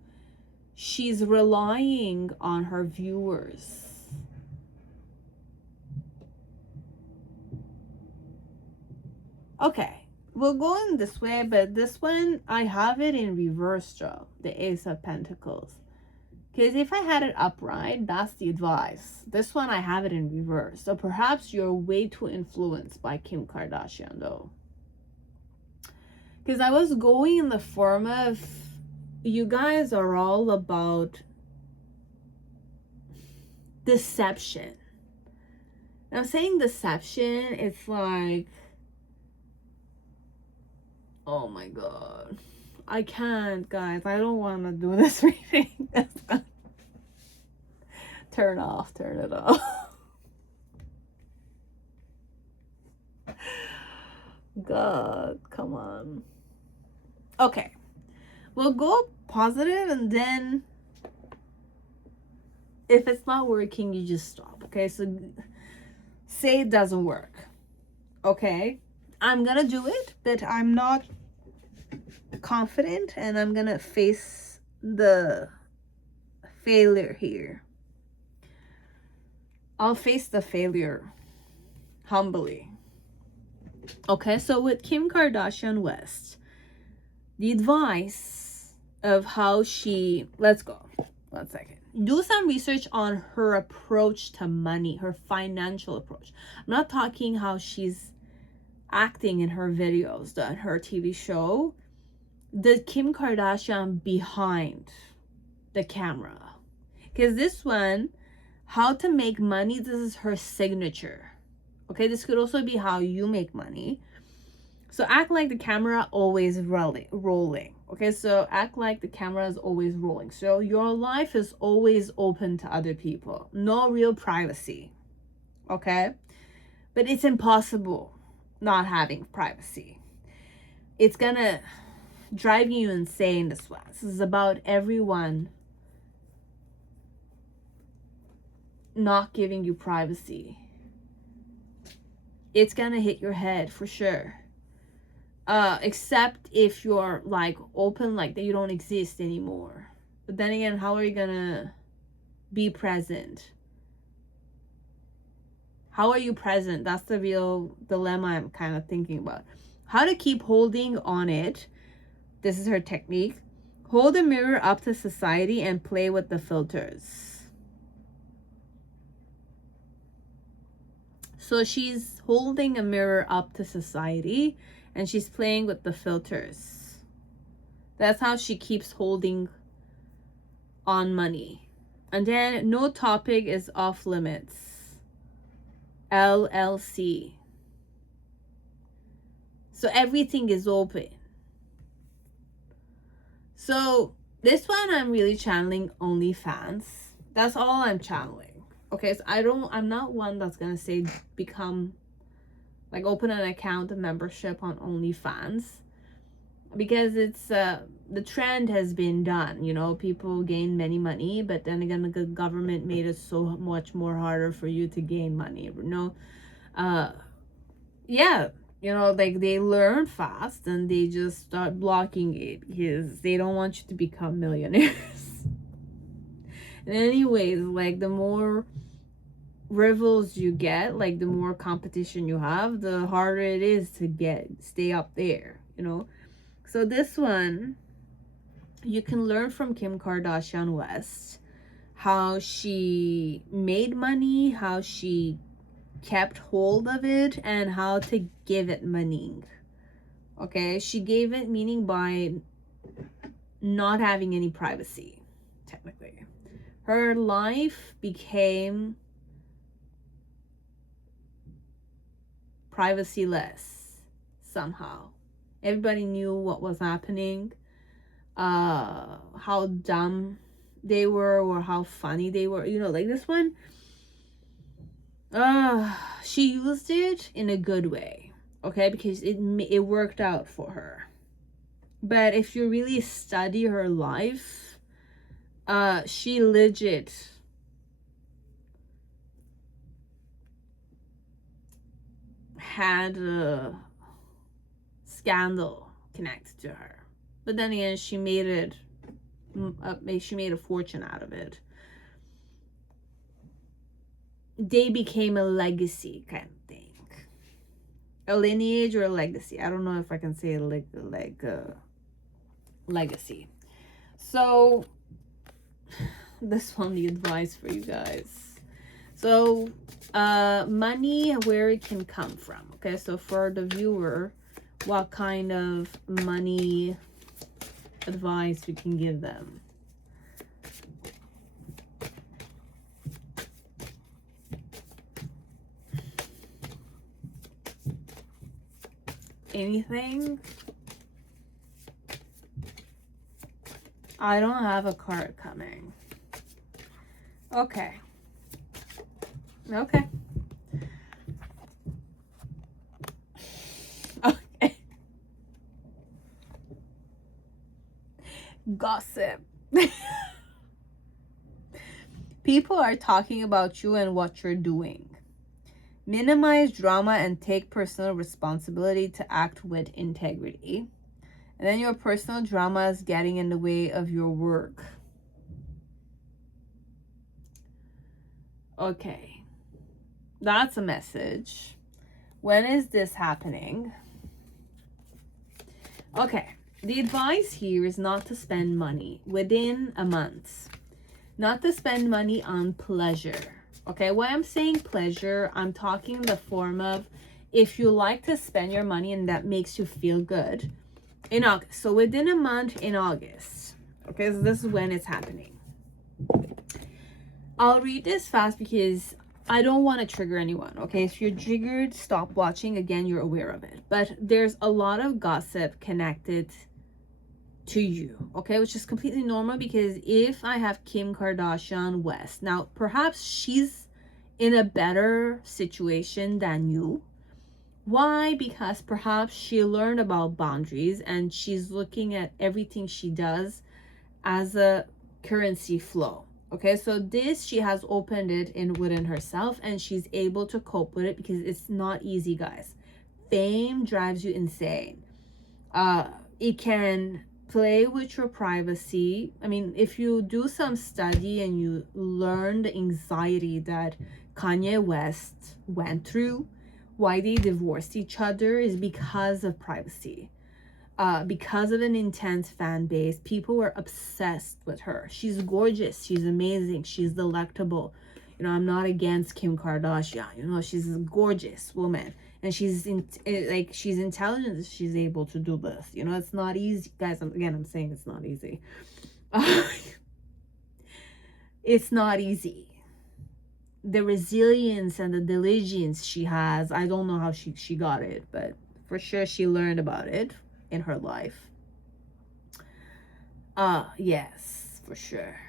she's relying on her viewers. Okay, we'll go in this way, but this one, I have it in reverse, Joe. The Ace of Pentacles. Because if I had it upright, that's the advice. This one, I have it in reverse. So perhaps you're way too influenced by Kim Kardashian, though. Because I was going in the form of, you guys are all about deception. And I'm saying deception, it's like, oh my god. I can't, guys. I don't want to do this reading. Turn it off. God, come on. Okay, we'll go positive, and then if it's not working, you just stop. Okay, so say it doesn't work. Okay, I'm gonna do it, but I'm not confident, and I'm gonna face the failure here. I'll face the failure humbly. Okay, so with Kim Kardashian West, the advice of how she, let's go, 1 second. Do some research on her approach to money, her financial approach. I'm not talking how she's acting in her videos, her TV show. The Kim Kardashian behind the camera. Because this one, how to make money, this is her signature. Okay, this could also be how you make money. So act like the camera always rolling. Okay, so act like the camera is always rolling. So your life is always open to other people. No real privacy. Okay, but it's impossible not having privacy. It's gonna drive you insane, this one. This is about everyone not giving you privacy. It's gonna hit your head for sure. Except if you're like open, like that you don't exist anymore. But then again, how are you gonna be present? How are you present? That's the real dilemma I'm kind of thinking about. How to keep holding on it. This is her technique. Hold the mirror up to society and play with the filters. So she's holding a mirror up to society and she's playing with the filters. That's how she keeps holding on money. And then no topic is off limits. LLC. So everything is open. So this one I'm really channeling OnlyFans. That's all I'm channeling. Okay, so I'm not one that's gonna say become, like, open an account, a membership on OnlyFans, because it's the trend has been done. You know, people gain many money, but then again, the government made it so much more harder for you to gain money. You know, yeah, you know, like they learn fast and they just start blocking it because they don't want you to become millionaires. And anyways, like the more rivals you get, like the more competition you have, the harder it is to stay up there, you know. So this one, you can learn from Kim Kardashian West how she made money, how she kept hold of it, and how to give it meaning. Okay, she gave it meaning by not having any privacy. Technically, her life became privacy-less somehow. Everybody knew what was happening, how dumb they were or how funny they were. You know, like this one, she used it in a good way, okay, because it worked out for her. But if you really study her life, she legit had a scandal connected to her. But then again, she made a fortune out of it. They became a legacy kind of thing. A lineage or a legacy. I don't know if I can say legacy. So this one, the advice for you guys. So money, where it can come from. Okay, so for the viewer, what kind of money advice we can give them. Anything? I don't have a card coming. Okay. Okay. Okay. Gossip. People are talking about you and what you're doing. Minimize drama and take personal responsibility to act with integrity. And then your personal drama is getting in the way of your work. Okay. That's a message. When is this happening? Okay. The advice here is not to spend money within a month. Not to spend money on pleasure. Okay, when I'm saying pleasure, I'm talking in the form of if you like to spend your money and that makes you feel good in August. So within a month in August. Okay, so this is when it's happening. I'll read this fast because I don't want to trigger anyone, okay? If you're triggered, stop watching. Again, you're aware of it. But there's a lot of gossip connected to you, okay? Which is completely normal, because if I have Kim Kardashian West, now perhaps she's in a better situation than you. Why? Because perhaps she learned about boundaries and she's looking at everything she does as a currency flow. Okay, so this, she has opened it in within herself and she's able to cope with it, because it's not easy, guys. Fame drives you insane. It can play with your privacy. I mean, if you do some study and you learn the anxiety that Kanye West went through, why they divorced each other, is because of privacy. Because of an intense fan base, people were obsessed with her. She's gorgeous, she's amazing, she's delectable. You know, I'm not against Kim Kardashian. You know, she's a gorgeous woman, and she's she's intelligent. She's able to do this. You know, it's not easy, guys. I'm saying it's not easy. It's not easy. The resilience and the diligence she has, I don't know how she got it, but for sure she learned about it in her life. Yes, for sure.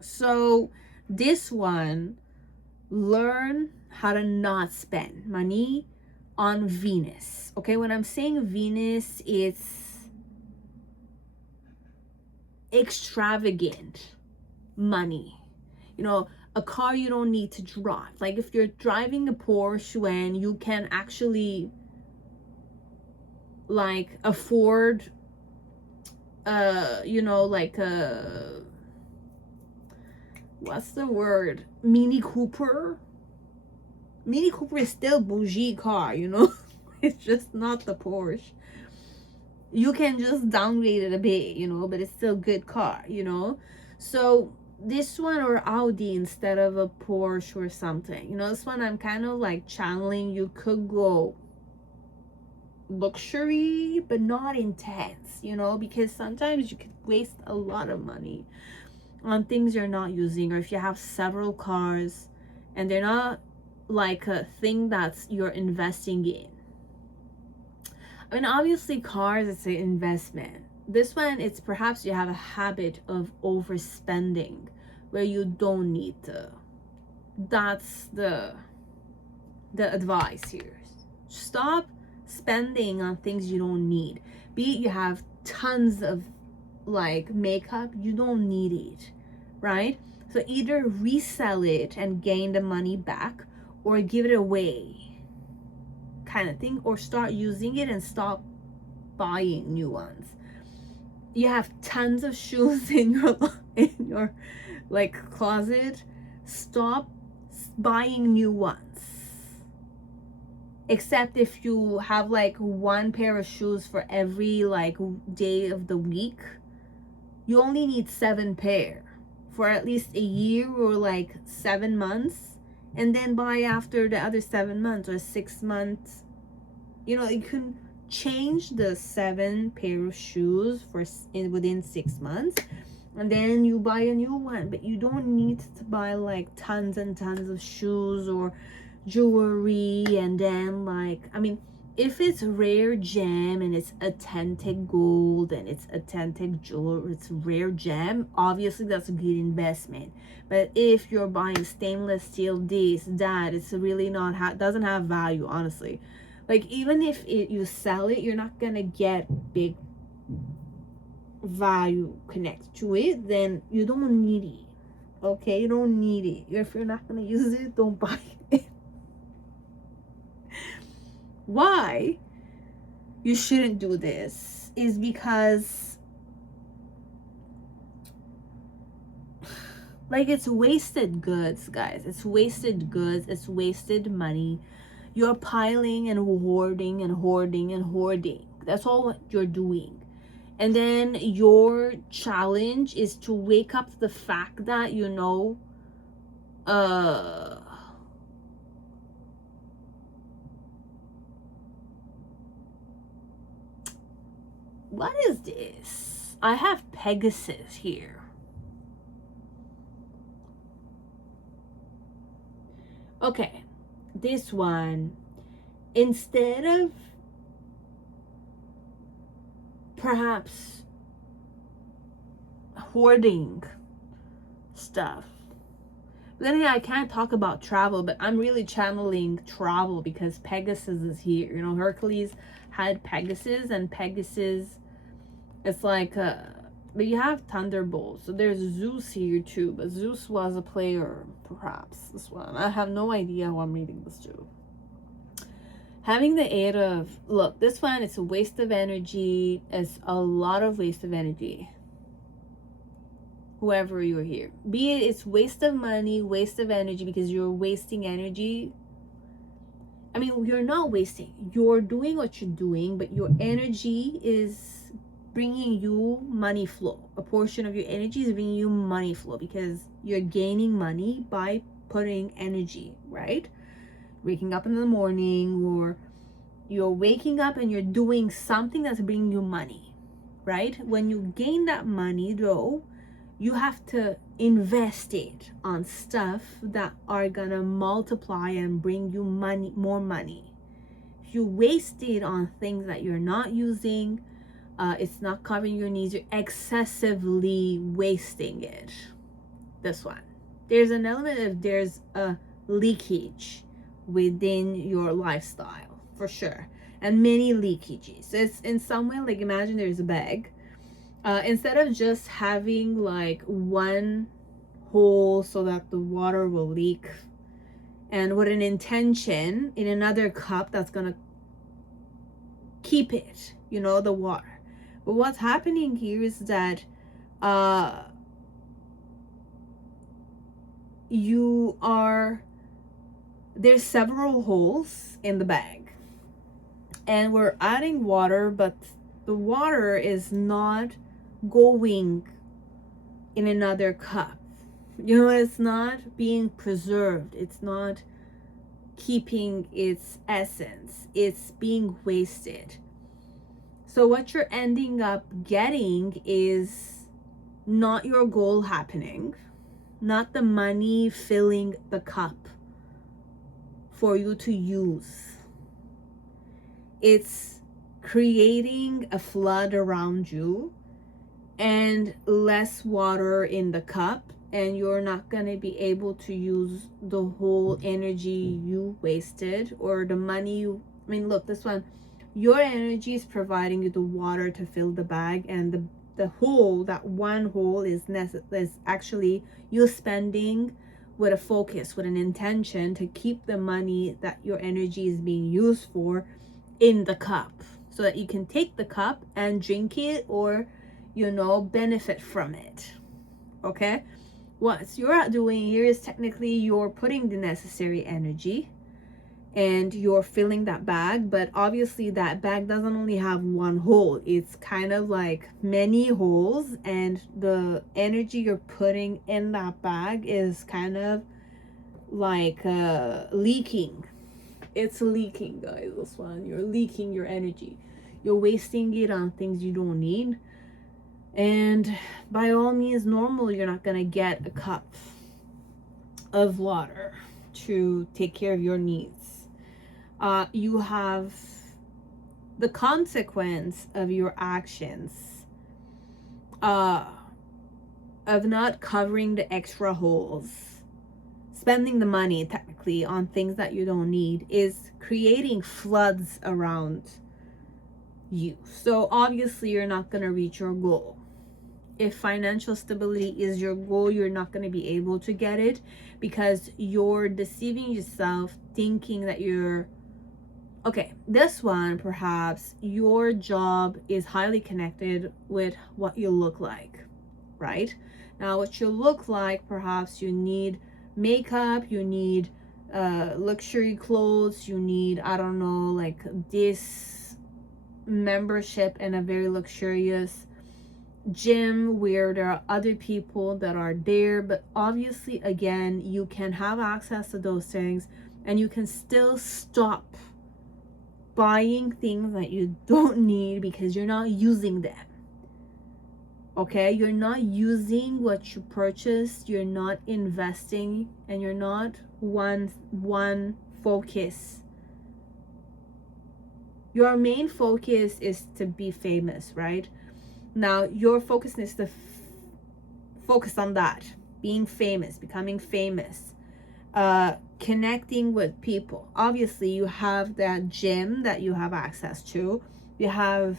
So this one, learn how to not spend money on Venus. Okay, when I'm saying Venus, it's extravagant money. You know, a car you don't need to drive. Like if you're driving a Porsche when you can actually like afford you know, like a, what's the word, Mini Cooper. Mini Cooper is still bougie car, you know. It's just not the Porsche. You can just downgrade it a bit, you know, but it's still good car, you know. So this one, or Audi instead of a Porsche or something, you know, this one I'm kind of like channeling. You could go luxury but not intense, you know, because sometimes you could waste a lot of money on things you're not using, or if you have several cars and they're not like a thing that's you're investing in. I mean, obviously cars, it's an investment. This one, it's perhaps you have a habit of overspending where you don't need to. That's the advice here. Stop spending on things you don't need. Be it you have tons of like makeup, you don't need it, right? So either resell it and gain the money back, or give it away, kind of thing, or start using it and stop buying new ones. You have tons of shoes in your like closet. Stop buying new ones. Except if you have like one pair of shoes for every like day of the week, you only need 7 pair for at least a year or like 7 months, and then buy after the other 7 months or 6 months. You know, you can change the 7 pair of shoes within 6 months, and then you buy a new one. But you don't need to buy like tons and tons of shoes or jewelry. And then like, I mean, if it's rare gem and it's authentic gold and it's authentic jewelry, it's rare gem, obviously that's a good investment. But if you're buying stainless steel, this, that, it's really not doesn't have value, honestly. Like even if you sell it, you're not gonna get big value connected to it. Then you don't need it. Okay, you don't need it. If you're not gonna use it, don't buy it. Why you shouldn't do this is because like it's wasted goods, guys. It's wasted goods. It's wasted money. You're piling and hoarding and hoarding and hoarding. That's all what you're doing. And then your challenge is to wake up to the fact that, you know, what is this? I have Pegasus here. Okay, this one, instead of perhaps hoarding stuff. But then again, I can't talk about travel, but I'm really channeling travel because Pegasus is here. You know, Hercules had Pegasus, and Pegasus, it's like, but you have Thunderbolt. So there's Zeus here too, but Zeus was a player, perhaps, this one. I have no idea who I'm reading this to. Having the Eight of, look, this one, it's a waste of energy. It's a lot of waste of energy. Whoever you're here, be it it's waste of money, waste of energy, because you're wasting energy. I mean, you're not wasting, you're doing what you're doing, but your energy is bringing you money flow. A portion of your energy is bringing you money flow because you're gaining money by putting energy, right? Waking up in the morning, or you're waking up and you're doing something that's bringing you money, right? When you gain that money though, you have to invest it on stuff that are gonna multiply and bring you money, more money. If you waste it on things that you're not using, it's not covering your needs, you're excessively wasting it. This one, there's an element of, there's a leakage within your lifestyle for sure, and many leakages. It's in some way, like, imagine there's a bag. Instead of just having like one hole so that the water will leak, and with an intention in another cup that's gonna keep it, you know, the water. But what's happening here is that there's several holes in the bag, and we're adding water, but the water is not going in another cup. You know, it's not being preserved, it's not keeping its essence, it's being wasted. So what you're ending up getting is not your goal happening, not the money filling the cup for you to use. It's creating a flood around you and less water in the cup, and you're not going to be able to use the whole energy you wasted, or the money you, I mean, look, this one, your energy is providing you the water to fill the bag, and the hole, that one hole is actually you spending with a focus, with an intention to keep the money that your energy is being used for in the cup, so that you can take the cup and drink it, or, you know, benefit from it. Okay, what you're doing here is technically you're putting the necessary energy and you're filling that bag, but obviously that bag doesn't only have one hole, it's kind of like many holes, and the energy you're putting in that bag is kind of like leaking. It's leaking, guys. This one, you're leaking your energy, you're wasting it on things you don't need. And by all means, normal, you're not gonna get a cup of water to take care of your needs. You have the consequence of your actions, of not covering the extra holes, spending the money technically on things that you don't need, is creating floods around you. So obviously you're not going to reach your goal. If financial stability is your goal, you're not going to be able to get it, because you're deceiving yourself thinking that you're okay. This one, perhaps your job is highly connected with what you look like, right? Now what you look like, perhaps you need makeup, you need luxury clothes, you need, I don't know, like this membership in a very luxurious gym where there are other people that are there. But obviously, again, you can have access to those things and you can still stop buying things that you don't need because you're not using them. Okay, you're not using what you purchased, you're not investing, and you're not one focus. Your main focus is to be famous, right? Now your focus is to focus on that, being famous, becoming famous, connecting with people. Obviously you have that gym that you have access to, you have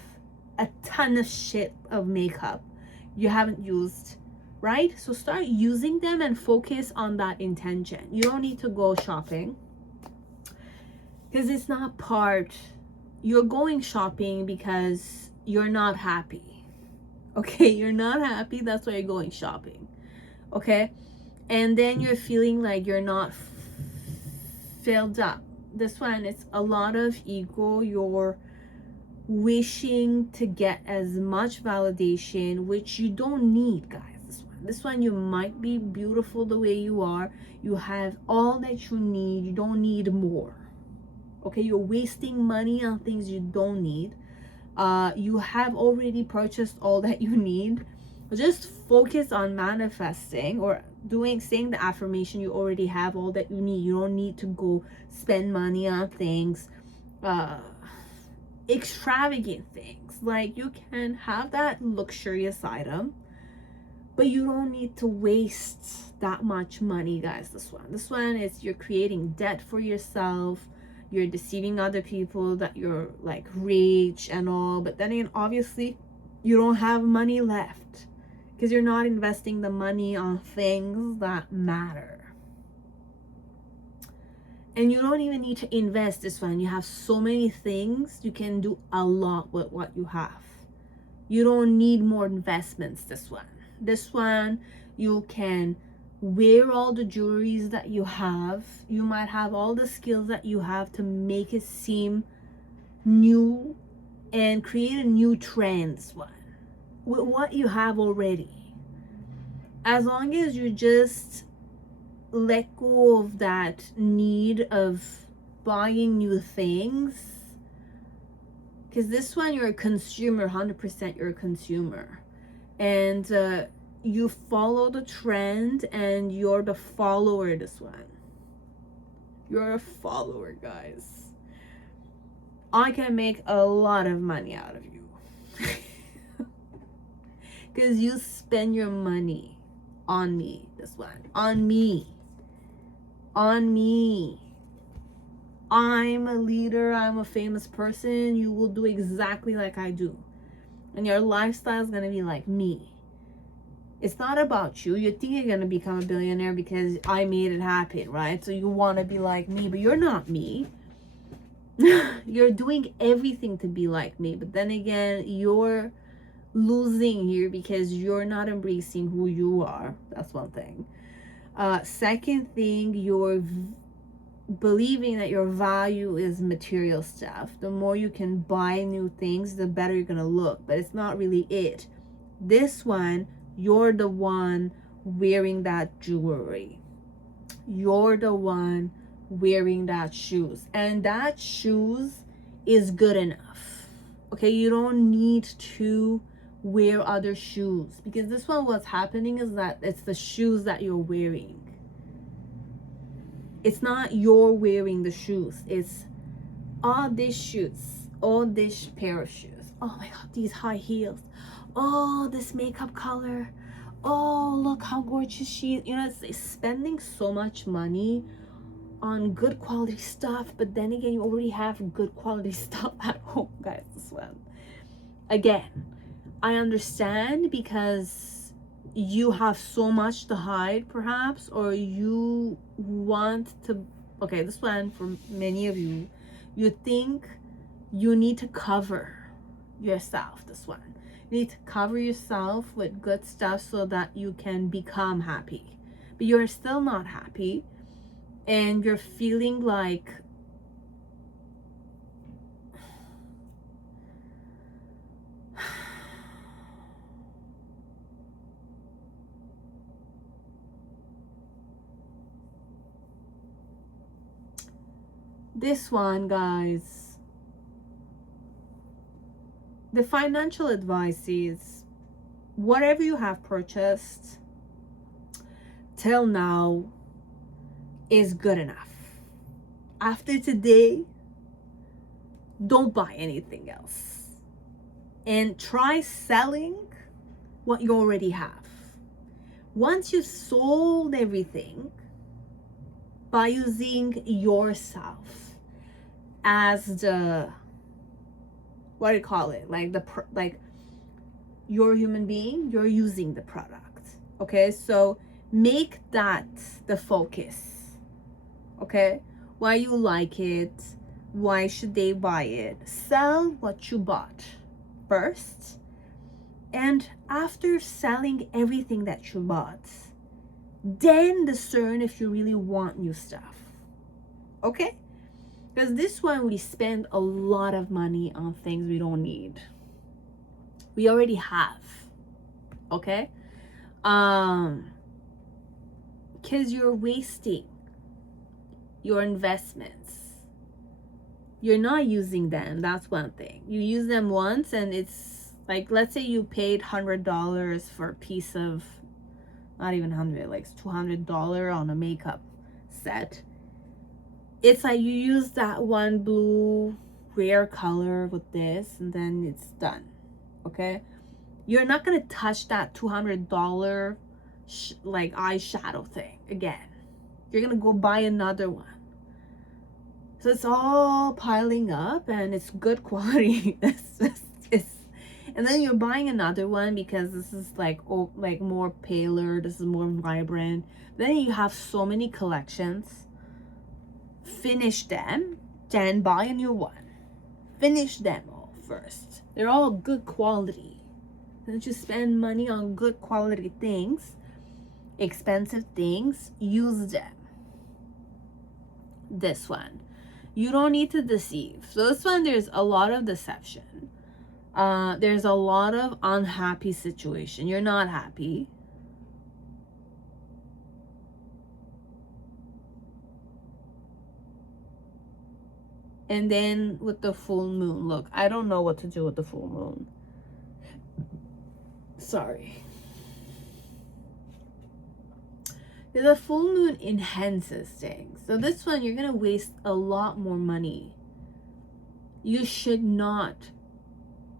a ton of shit of makeup you haven't used, right? So start using them and focus on that intention. You don't need to go shopping because it's not part. You're going shopping because you're not happy. Okay, you're not happy, that's why you're going shopping. Okay, and then you're feeling like you're not filled up. This one, it's a lot of ego. You're wishing to get as much validation, which you don't need, guys. This one, you might be beautiful the way you are. You have all that you need. You don't need more. Okay, you're wasting money on things you don't need. You have already purchased all that you need. Just focus on manifesting or saying the affirmation. You already have all that you need. You don't need to go spend money on things, extravagant things. Like, you can have that luxurious item, but you don't need to waste that much money, guys. This one is, you're creating debt for yourself. You're deceiving other people that you're like rich and all, but then again, obviously you don't have money left because you're not investing the money on things that matter. And you don't even need to invest. This one, you have so many things. You can do a lot with what you have. You don't need more investments. This one, you can wear all the jewelries that you have. You might have all the skills that you have to make it seem new and create a new trend. This one, with what you have already, as long as you just let go of that need of buying new things. Because this one, you're a consumer. 100% you're a consumer, and you follow the trend and you're the follower. This one, you're a follower, guys. I can make a lot of money out of you because you spend your money on me. This one, on me. I'm a leader, I'm a famous person. You will do exactly like I do, and your lifestyle is going to be like me. It's not about you. You think you're going to become a billionaire because I made it happen, right? So you want to be like me, but you're not me. You're doing everything to be like me, but then again, you're losing here because you're not embracing who you are. That's one thing. Second thing, you're believing that your value is material stuff. The more you can buy new things, the better you're gonna look, but it's not really it. This one, you're the one wearing that jewelry. You're the one wearing that shoes, and that shoes is good enough. Okay, you don't need to wear other shoes, because this one, what's happening is that it's the shoes that you're wearing. It's not you're wearing the shoes. It's all these shoes, all this pair of shoes. Oh my god, these high heels. Oh, this makeup color. Oh, look how gorgeous she is. You know, it's spending so much money on good quality stuff, but then again, you already have good quality stuff at home, guys. This one, again, I understand, because you have so much to hide, perhaps, or you want to. Okay, this one, for many of you, you think you need to cover yourself. This one, you need to cover yourself with good stuff so that you can become happy, but you're still not happy, and you're feeling like this one, guys. The financial advice is whatever you have purchased till now is good enough. After today, don't buy anything else. And try selling what you already have. Once you've sold everything, by using yourself as the, what do you call it? Like you're a human being, you're using the product. Okay, so make that the focus. Okay, why you like it, why should they buy it? Sell what you bought first, and after selling everything that you bought, then discern if you really want new stuff. Okay, because this one we spend a lot of money on things we don't need, we already have. Okay, because you're wasting your investments. You're not using them. That's one thing. You use them once, and it's like, let's say you paid $100 for a piece of, not even 100, like $200 on a makeup set. It's like you use that one blue rare color with this, and then it's done. Okay, you're not gonna touch that $200 like eyeshadow thing again. You're gonna go buy another one. So it's all piling up, and it's good quality. And then you're buying another one because this is like, oh, like more paler, this is more vibrant. Then you have so many collections. Finish them, then buy a new one. Finish them all first. They're all good quality. Don't you spend money on good quality things, expensive things, use them. This one, you don't need to deceive. So this one, there's a lot of deception. There's a lot of unhappy situation. You're not happy. And then with the full moon, look, I don't know what to do with the full moon. Sorry. The full moon enhances things. So this one, you're going to waste a lot more money. You should not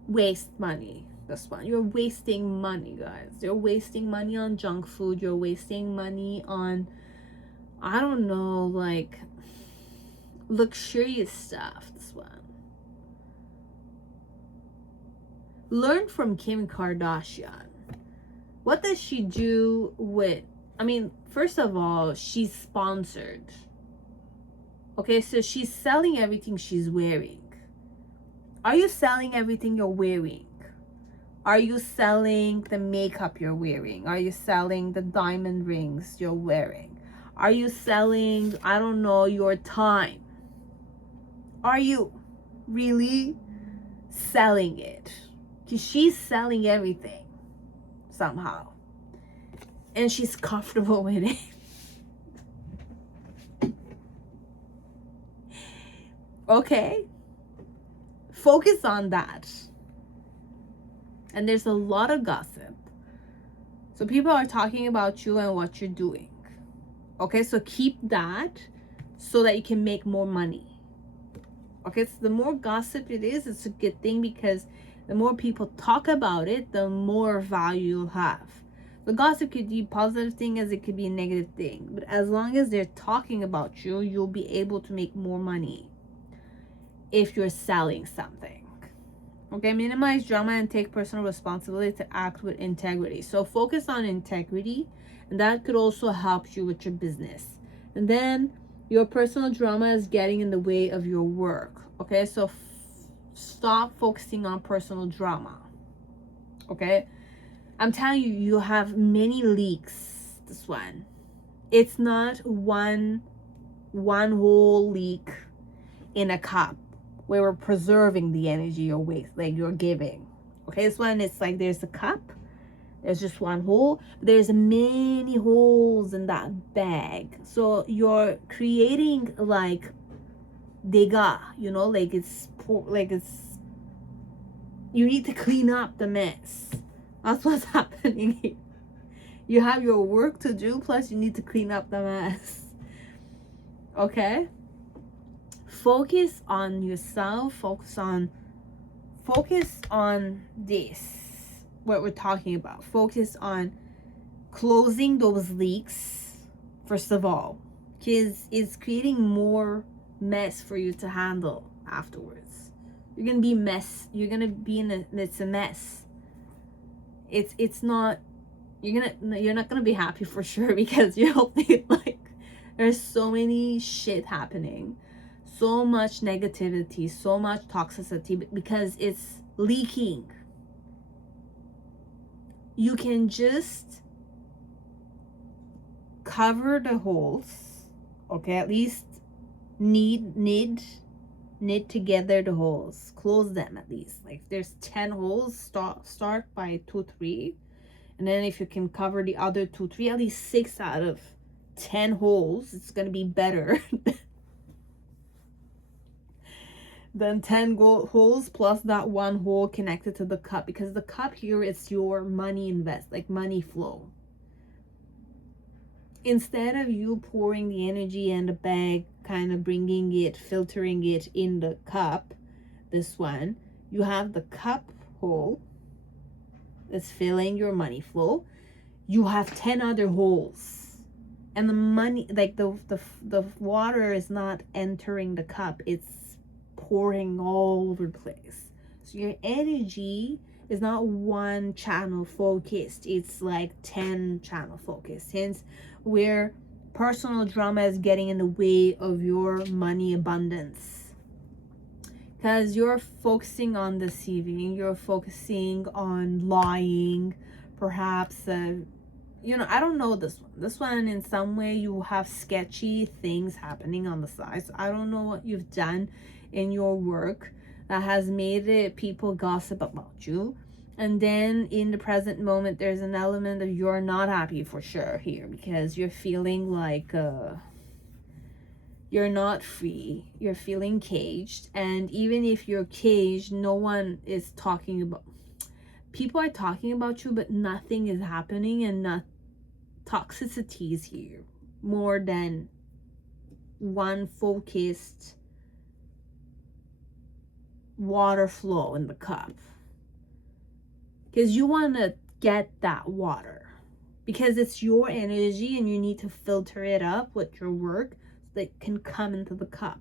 waste money. This one, you're wasting money, guys. You're wasting money on junk food. You're wasting money on, I don't know, like luxurious stuff. This one. Learn from Kim Kardashian. What does she do with, I mean, first of all, she's sponsored. Okay, so she's selling everything she's wearing. Are you selling everything you're wearing? Are you selling the makeup you're wearing? Are you selling the diamond rings you're wearing? Are you selling, I don't know, your time? Are you really selling it? Because she's selling everything somehow. And she's comfortable with it. Okay? Focus on that. And there's a lot of gossip. So people are talking about you and what you're doing. Okay, so keep that so that you can make more money. Okay, so the more gossip it is, it's a good thing, because the more people talk about it, the more value you'll have. The gossip could be a positive thing as it could be a negative thing. But as long as they're talking about you, you'll be able to make more money if you're selling something. Okay, minimize drama and take personal responsibility to act with integrity. So focus on integrity, and that could also help you with your business. And then your personal drama is getting in the way of your work. Okay, so stop focusing on personal drama. Okay, I'm telling you, you have many leaks. This one, it's not one whole leak in a cup where we're preserving the energy you're like you're giving. Okay, this one, it's like there's a cup, there's just one hole, but there's many holes in that bag. So you're creating like dégâts, you know, like it's you need to clean up the mess. That's what's happening here. You have your work to do, plus you need to clean up the mess. Okay? Focus on yourself. Focus on this, what we're talking about. Focus on closing those leaks, first of all, because it's creating more mess for you to handle afterwards. You're gonna be it's a mess. It's not, you're not gonna be happy for sure, because you'll be like, there's so many shit happening, so much negativity, so much toxicity, because it's leaking. You can just cover the holes, okay? At least knit together the holes, close them at least. Like, there's 10 holes, start by 2, 3, and then if you can cover the other 2, 3, at least 6 out of 10 holes, it's gonna be better than 10 holes plus that one hole connected to the cup, because the cup here is your money like money flow. Instead of you pouring the energy and the bag, kind of bringing it, filtering it in the cup, this one, you have the cup hole that's filling your money flow. You have 10 other holes, and the money, like the water is not entering the cup, it's pouring all over the place. So your energy is not one channel focused, it's like 10 channel focused. Hence where personal drama is getting in the way of your money abundance, because you're focusing on deceiving, you're focusing on lying, perhaps you know, I don't know this one in some way you have sketchy things happening on the side. So I don't know what you've done in your work that has made it people gossip about you. And then in the present moment, there's an element of you're not happy for sure here, because you're feeling like you're not free, you're feeling caged. And even if you're caged, no one is talking about, people are talking about you, but nothing is happening, and not toxicity is here more than one focused water flow in the cup, because you want to get that water, because it's your energy and you need to filter it up with your work so that it can come into the cup.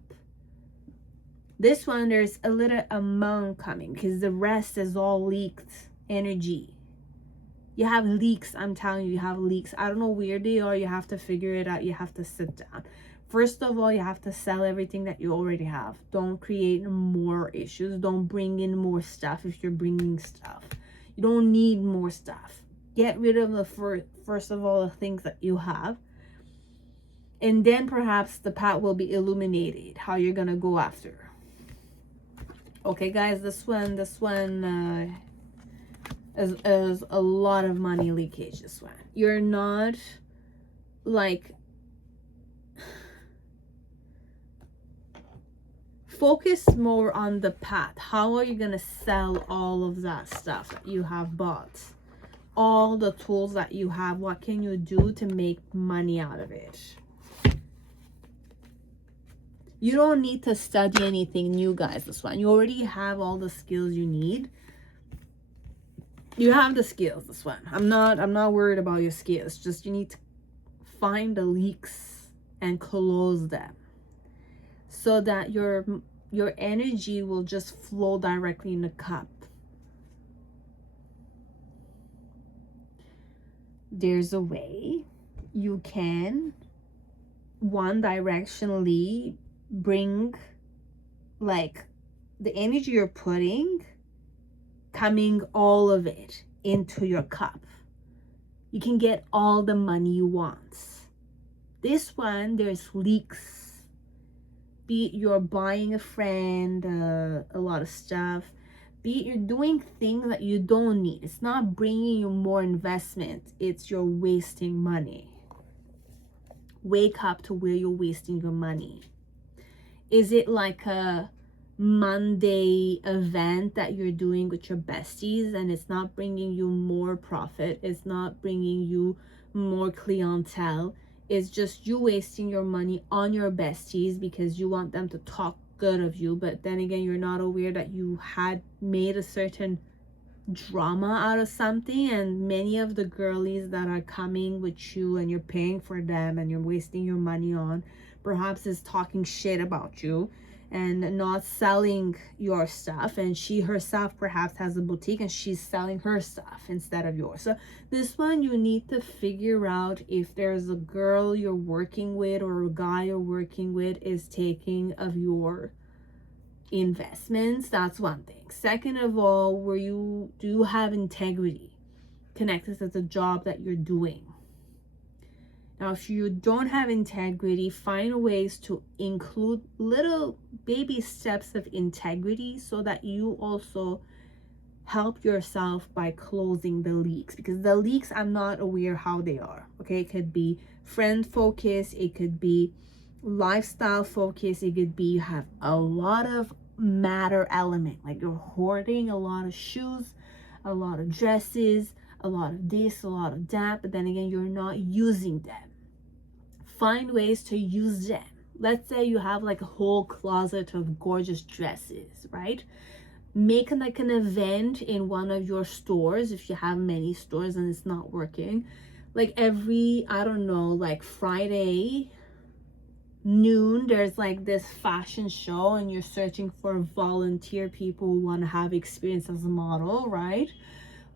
This one, there's a little amount coming, because the rest is all leaked energy. You have leaks, I'm telling you, you have leaks. I don't know where they are, you have to figure it out, you have to sit down. First of all, you have to sell everything that you already have. Don't create more issues, don't bring in more stuff. If you're bringing stuff, you don't need more stuff. Get rid of the first of all the things that you have, and then perhaps the path will be illuminated how you're gonna go after. Okay guys, this one is a lot of money leakage. This one, you're not like, focus more on the path. How are you gonna sell all of that stuff that you have bought, all the tools that you have? What can you do to make money out of it? You don't need to study anything new, guys. This one, you already have all the skills you need. You have the skills. This one, I'm not worried about your skills. Just you need to find the leaks and close them, so that your energy will just flow directly in the cup. There's a way you can one directionally bring, like, the energy you're putting, coming all of it into your cup. You can get all the money you want. This one, there's leaks. Be it you're buying a friend a lot of stuff, be it you're doing things that you don't need. It's not bringing you more investment, it's you're wasting money. Wake up to where you're wasting your money. Is it like a Monday event that you're doing with your besties, and it's not bringing you more profit, it's not bringing you more clientele, it's just you wasting your money on your besties because you want them to talk good of you, but then again you're not aware that you had made a certain drama out of something, and many of the girlies that are coming with you and you're paying for them and you're wasting your money on perhaps is talking shit about you and not selling your stuff, and she herself perhaps has a boutique and she's selling her stuff instead of yours. So this one, you need to figure out if there's a girl you're working with or a guy you're working with is taking of your investments. That's one thing. Second of all, where you do have integrity connected to the job that you're doing. Now, if you don't have integrity, find ways to include little baby steps of integrity so that you also help yourself by closing the leaks, because the leaks, I'm not aware how they are. Okay, it could be friend focus, it could be lifestyle focus, it could be you have a lot of matter element, like you're hoarding a lot of shoes, a lot of dresses, a lot of this, a lot of that, but then again you're not using them. Find ways to use them. Let's say you have like a whole closet of gorgeous dresses, right? Make like an event in one of your stores if you have many stores and it's not working, like every, I don't know, like Friday noon there's like this fashion show and you're searching for volunteer people who want to have experience as a model, right,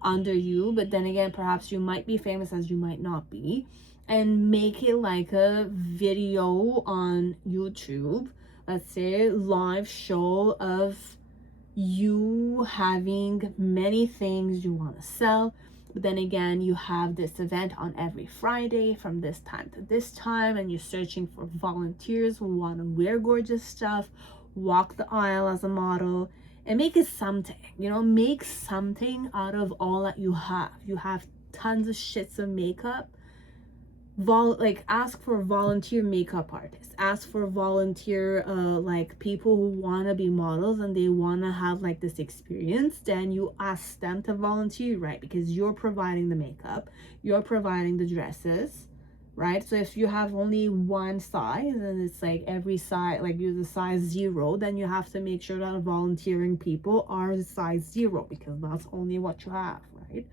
under you, but then again perhaps you might be famous as you might not be, and make it like a video on YouTube, let's say live show of you having many things you want to sell, but then again you have this event on every Friday from this time to this time, and you're searching for volunteers who want to wear gorgeous stuff, walk the aisle as a model, and make it something, you know, make something out of all that you have. You have tons of shits of makeup, like ask for volunteer makeup artists, ask for volunteer like people who want to be models and they want to have like this experience, then you ask them to volunteer, right? Because you're providing the makeup, you're providing the dresses, right? So if you have only one size and it's like every size, like you're the size 0, then you have to make sure that volunteering people are size 0 because that's only what you have, right?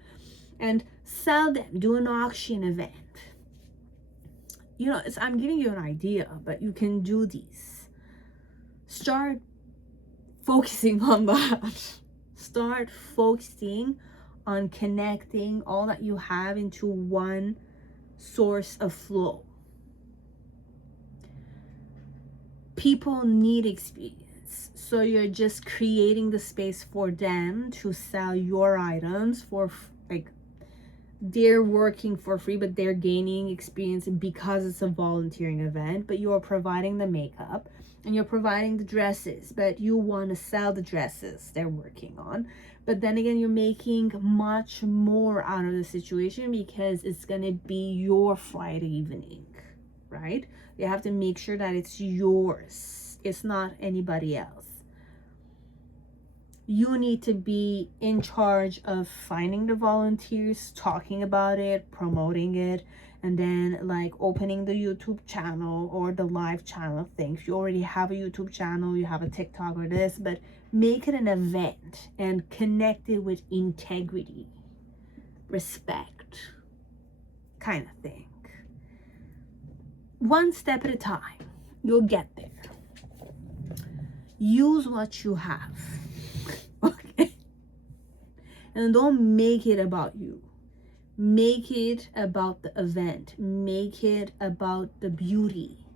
And sell them, do an auction event. You know, I'm giving you an idea, but you can do these. Start focusing on that. Start focusing on connecting all that you have into one source of flow. People need experience, so you're just creating the space for them to sell your items for like they're working for free, but they're gaining experience because it's a volunteering event, but you're providing the makeup and you're providing the dresses, but you want to sell the dresses they're working on. But then again, you're making much more out of the situation because it's going to be your Friday evening, right? You have to make sure that it's yours. It's not anybody else. You need to be in charge of finding the volunteers, talking about it, promoting it, and then like opening the YouTube channel or the live channel thing. If you already have a YouTube channel, you have a TikTok or this, but make it an event and connect it with integrity, respect, kind of thing. One step at a time, you'll get there. Use what you have. Okay, and don't make it about you. Make it about the event. Make it about the beauty.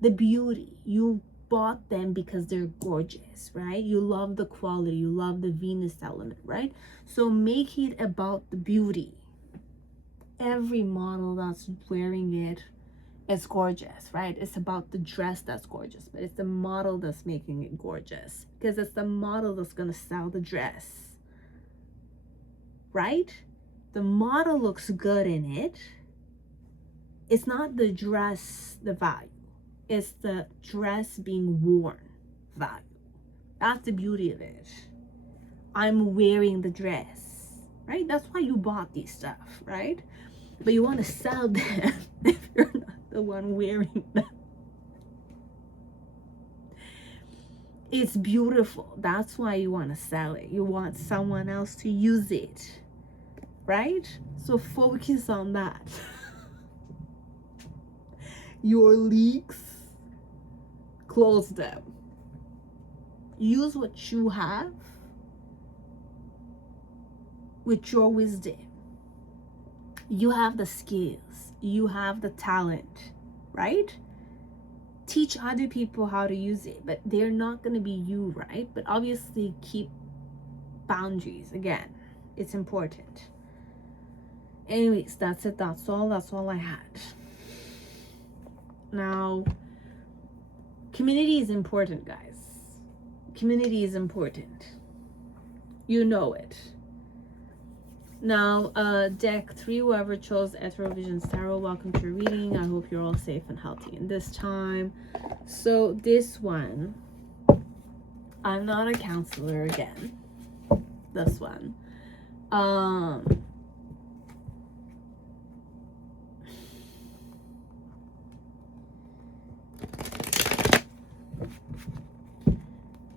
The beauty. You bought them because they're gorgeous, right? You love the quality. You love the Venus element, right? So make it about the beauty. Every model that's wearing it is gorgeous, right? It's about the dress that's gorgeous, but it's the model that's making it gorgeous because it's the model that's going to sell the dress, right? The model looks good in it. It's not the dress, the value. It's the dress being worn value, That's the beauty of it. I'm wearing the dress, right? That's why you bought these stuff, right? But you want to sell them if you're not the one wearing them. It's beautiful. That's why you want to sell it. You want someone else to use it, right? So focus on that. Your leaks, close them. Use what you have with your wisdom. You have the skills, you have the talent, right? Teach other people how to use it, but they're not going to be you, right? But obviously keep boundaries. Again, it's important. Anyways, that's it. That's all I had. Now, community is important, guys. Community is important. You know it. Now, deck 3, whoever chose Ethereal Visions Tarot, welcome to your reading. I hope you're all safe and healthy in this time. So this one, I'm not a counselor again. This one.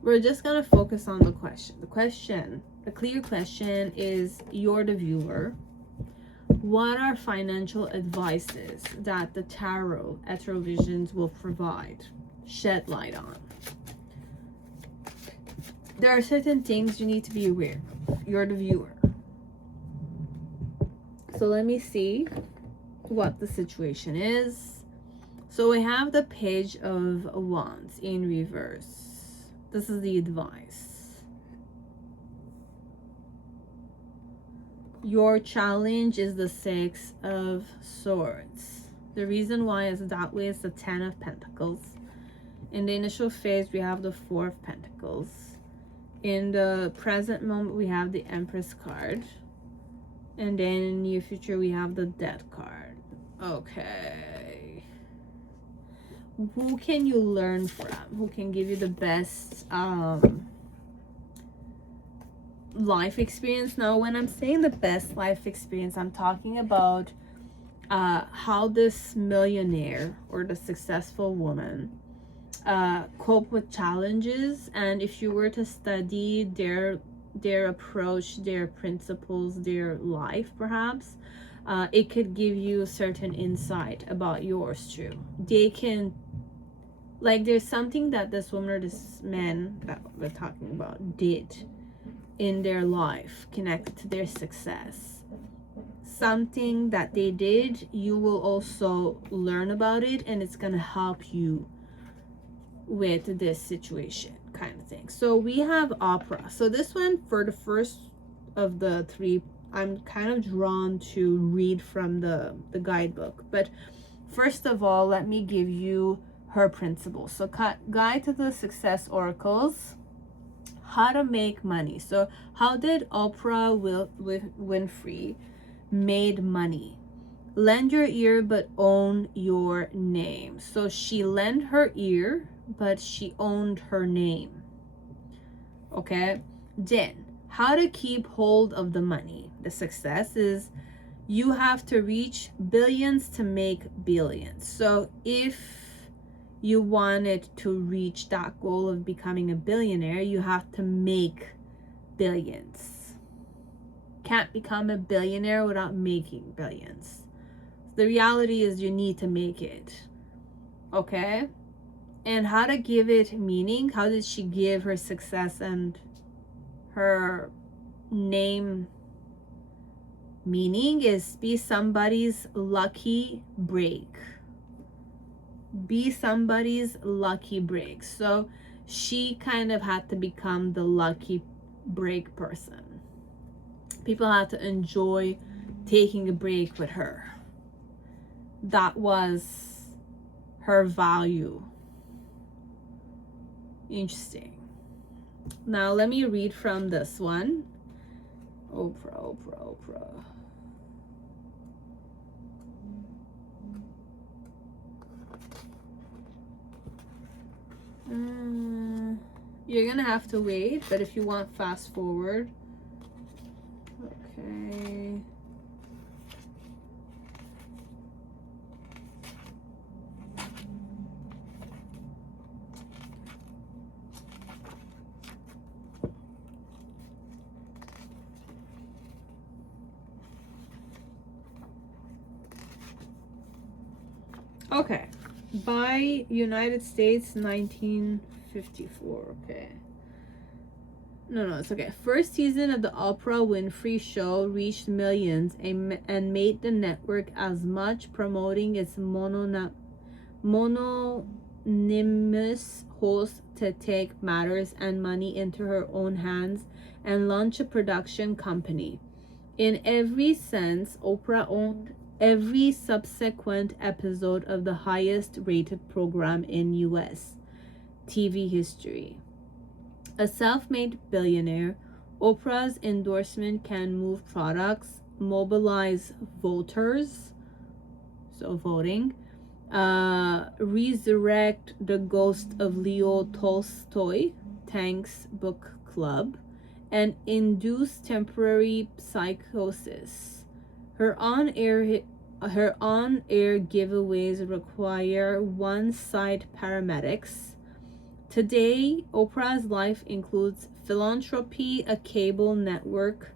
We're just going to focus on the question. The clear question is, you're the viewer. What are financial advices that the tarot, Ethereal Visions, will provide? Shed light on. There are certain things you need to be aware of. You're the viewer. So let me see what the situation is. So we have the Page of Wands in reverse. This is the advice. Your challenge is the 6 of Swords. The reason why is that way is the 10 of Pentacles. In the initial phase, we have the 4 of Pentacles. In the present moment, we have the Empress card. And then in the near future, we have the Death card. Okay. Who can you learn from? Who can give you the best life experience? Now, when I'm saying the best life experience, I'm talking about how this millionaire or the successful woman cope with challenges. And if you were to study their approach, their principles, their life, perhaps it could give you certain insight about yours too. They can, like, there's something that this woman or this man that we're talking about did in their life connected to their success. Something that they did, you will also learn about it, and it's gonna help you with this situation, kind of thing. So we have opera. So this one, for the first of the 3, I'm kind of drawn to read from the guidebook. But first of all, let me give you her principles. So Guide to the Success Oracles, how to make money. So how did Oprah Winfrey made money? Lend your ear but own your name. So she lent her ear, but she owned her name. Okay. Then how to keep hold of the money. The success is you have to reach billions to make billions. So if you wanted to reach that goal of becoming a billionaire, you have to make billions. Can't become a billionaire without making billions. The reality is you need to make it. Okay? And how to give it meaning? How did she give her success and her name meaning? Is be somebody's lucky break. Be somebody's lucky break. So she kind of had to become the lucky break person. People had to enjoy taking a break with her. That was her value. Interesting. Now let me read from this one. Oprah. You're gonna have to wait, but if you want fast forward. Okay. Okay. By United States, 1954. Okay. No, it's okay. First season of the Oprah Winfrey Show reached millions and made the network as much, promoting its mononymous host to take matters and money into her own hands and launch a production company. In every sense, Oprah owned every subsequent episode of the highest rated program in US TV history. A self-made billionaire, Oprah's endorsement can move products, mobilize voters, so voting, resurrect the ghost of Leo Tolstoy, Tank's book club, and induce temporary psychosis. Her on-air giveaways require one-side paramedics. Today, Oprah's life includes philanthropy, a cable network,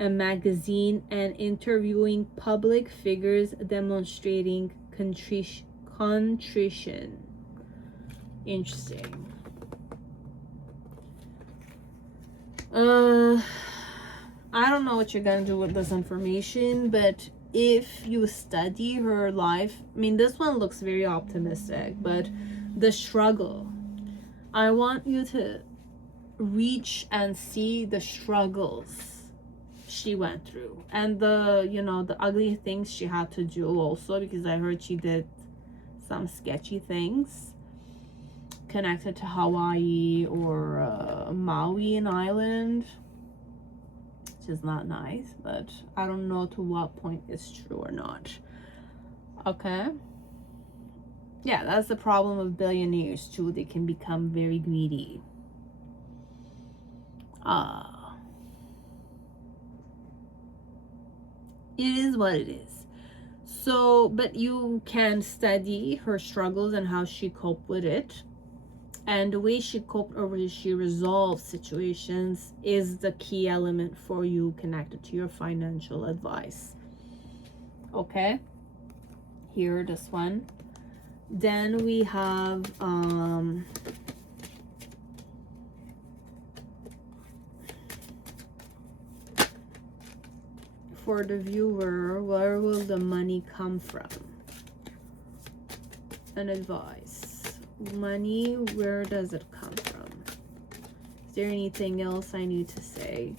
a magazine, and interviewing public figures demonstrating contrition. Interesting. I don't know what you're gonna do with this information, but if you study her life, I mean, this one looks very optimistic, but the struggle, I want you to reach and see the struggles she went through and the, you know, the ugly things she had to do also, because I heard she did some sketchy things connected to Hawaii or Maui, an island, which is not nice, but I don't know to what point it's true or not. Okay. Yeah, that's the problem of billionaires too. They can become very greedy. It is what it is. So, but you can study her struggles and how she coped with it. And the way she coped or she resolved situations is the key element for you connected to your financial advice. Okay? Here, this one. Then we have for the viewer, where will the money come from? An advice. Money, where does it come from? Is there anything else I need to say?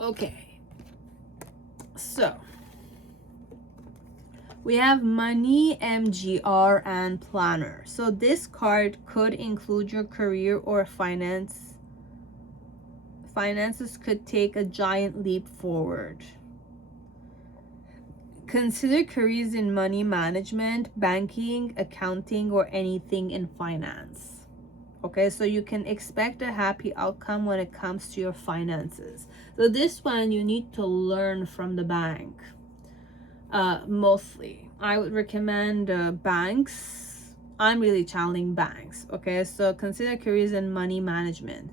Okay. So, we have money, MGR, and planner. So this card could include your career or finance. Finances could take a giant leap forward. Consider careers in money management, banking, accounting, or anything in finance. Okay, so you can expect a happy outcome when it comes to your finances. So this one you need to learn from the bank. Mostly I would recommend banks. I'm really channeling banks. Okay, so consider careers in money management,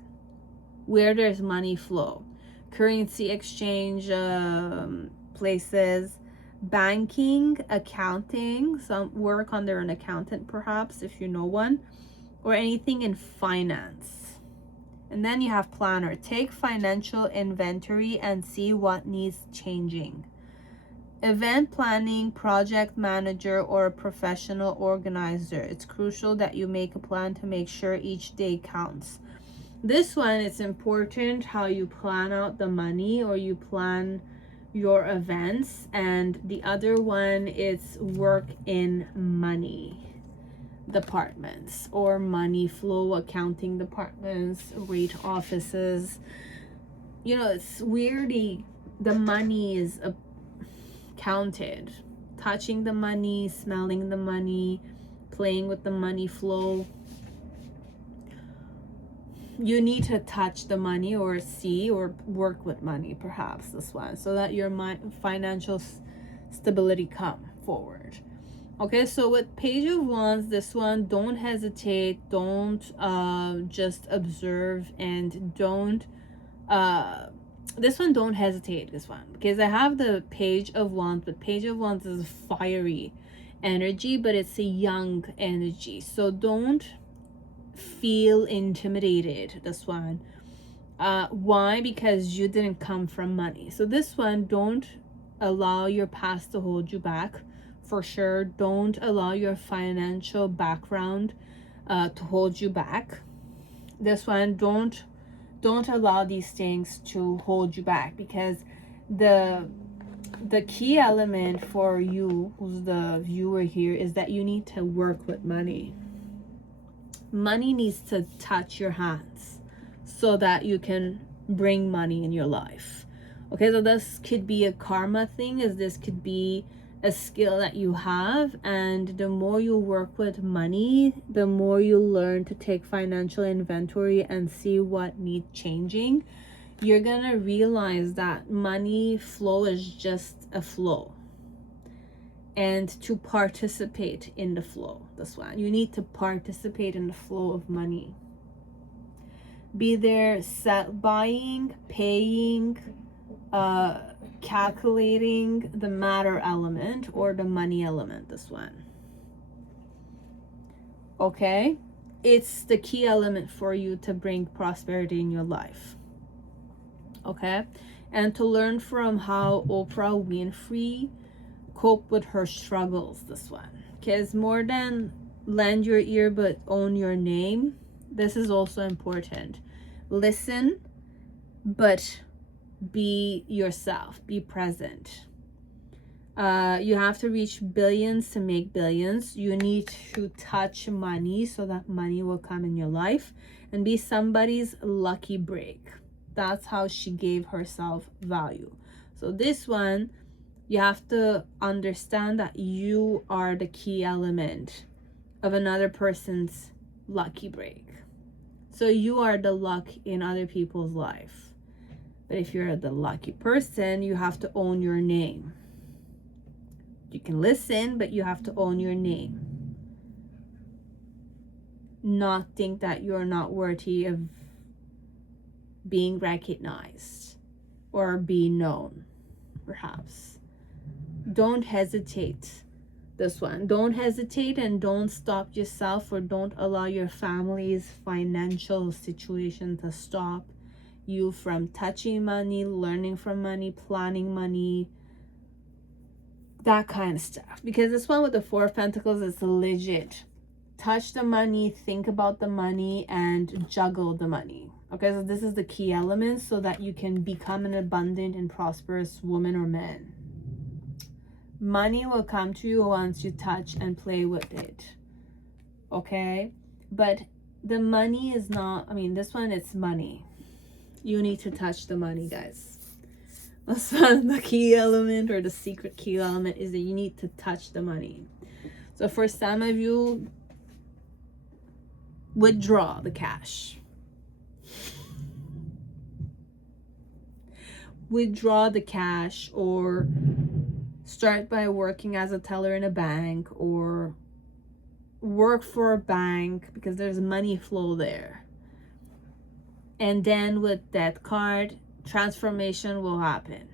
where there's money flow, currency exchange places, banking, accounting, some work under an accountant perhaps if you know one, or anything in finance. And then you have planner. Take financial inventory and see what needs changing. Event planning, project manager, or a professional organizer. It's crucial that you make a plan to make sure each day counts. This one, it's important how you plan out the money or you plan your events. And the other one, it's work in money departments or money flow accounting departments, rate offices. You know, it's weird. The money is counted. Touching the money, smelling the money, playing with the money flow. You need to touch the money or see or work with money, perhaps this one, so that your financial stability come forward. Okay, so with Page of Wands, this one, don't hesitate, don't just observe, and don't this one, don't hesitate, this one, because I have the Page of Wands, but Page of Wands is a fiery energy, but it's a young energy, so don't feel intimidated, this one. Why? Because you didn't come from money. So this one, don't allow your past to hold you back, for sure. Don't allow your financial background to hold you back. This one, don't allow these things to hold you back, because the key element for you, who's the viewer here, is that you need to work with money. Money needs to touch your hands so that you can bring money in your life. Okay, so this could be a karma thing, as this could be a skill that you have, and the more you work with money, the more you learn to take financial inventory and see what needs changing. You're gonna realize that money flow is just a flow, and to participate in the flow, this one, you need to participate in the flow of money. Be there, buying, paying, calculating the matter element or the money element, this one. Okay, it's the key element for you to bring prosperity in your life. Okay, and to learn from how Oprah Winfrey cope with her struggles, this one, because more than lend your ear but own your name, this is also important. Listen, but be yourself, be present. You have to reach billions to make billions. You need to touch money so that money will come in your life, and be somebody's lucky break. That's how she gave herself value. So this one, you have to understand that you are the key element of another person's lucky break. So you are the luck in other people's life. But if you're the lucky person, you have to own your name. You can listen, but you have to own your name. Not think that you're not worthy of being recognized or being known, perhaps. Don't hesitate, this one. Don't hesitate, and don't stop yourself, or don't allow your family's financial situation to stop you from touching money, learning from money, planning money, that kind of stuff. Because this one with the Four of Pentacles is legit. Touch the money, think about the money, and juggle the money. Okay, so this is the key element so that you can become an abundant and prosperous woman or man. Money will come to you once you touch and play with it. Okay, but the money is not, I mean, this one, it's money. You need to touch the money, guys. That's one, the key element, or the secret key element, is that you need to touch the money. So for some of you, withdraw the cash. Withdraw the cash, or start by working as a teller in a bank, or work for a bank, because there's money flow there. And then with that card, transformation will happen.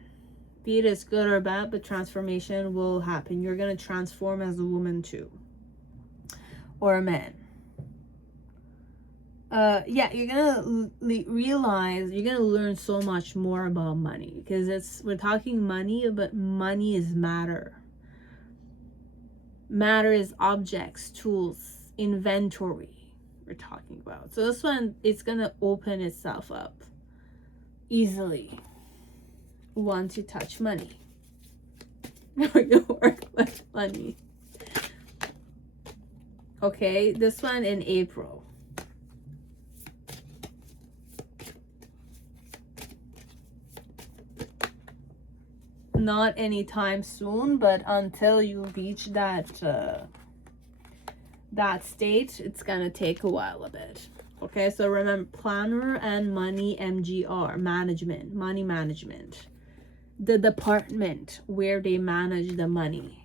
Be it as good or bad, but transformation will happen. You're going to transform as a woman too, or a man. Yeah, you're gonna realize, you're gonna learn so much more about money, because we're talking money, but money is matter. Matter is objects, tools, inventory we're talking about. So this one, it's gonna open itself up easily once you touch money or you work with money. Okay, this one in April. Not anytime soon, but until you reach that that state, it's gonna take a while a bit. Okay, so remember, planner and money, MGR, management, money management, the department where they manage the money.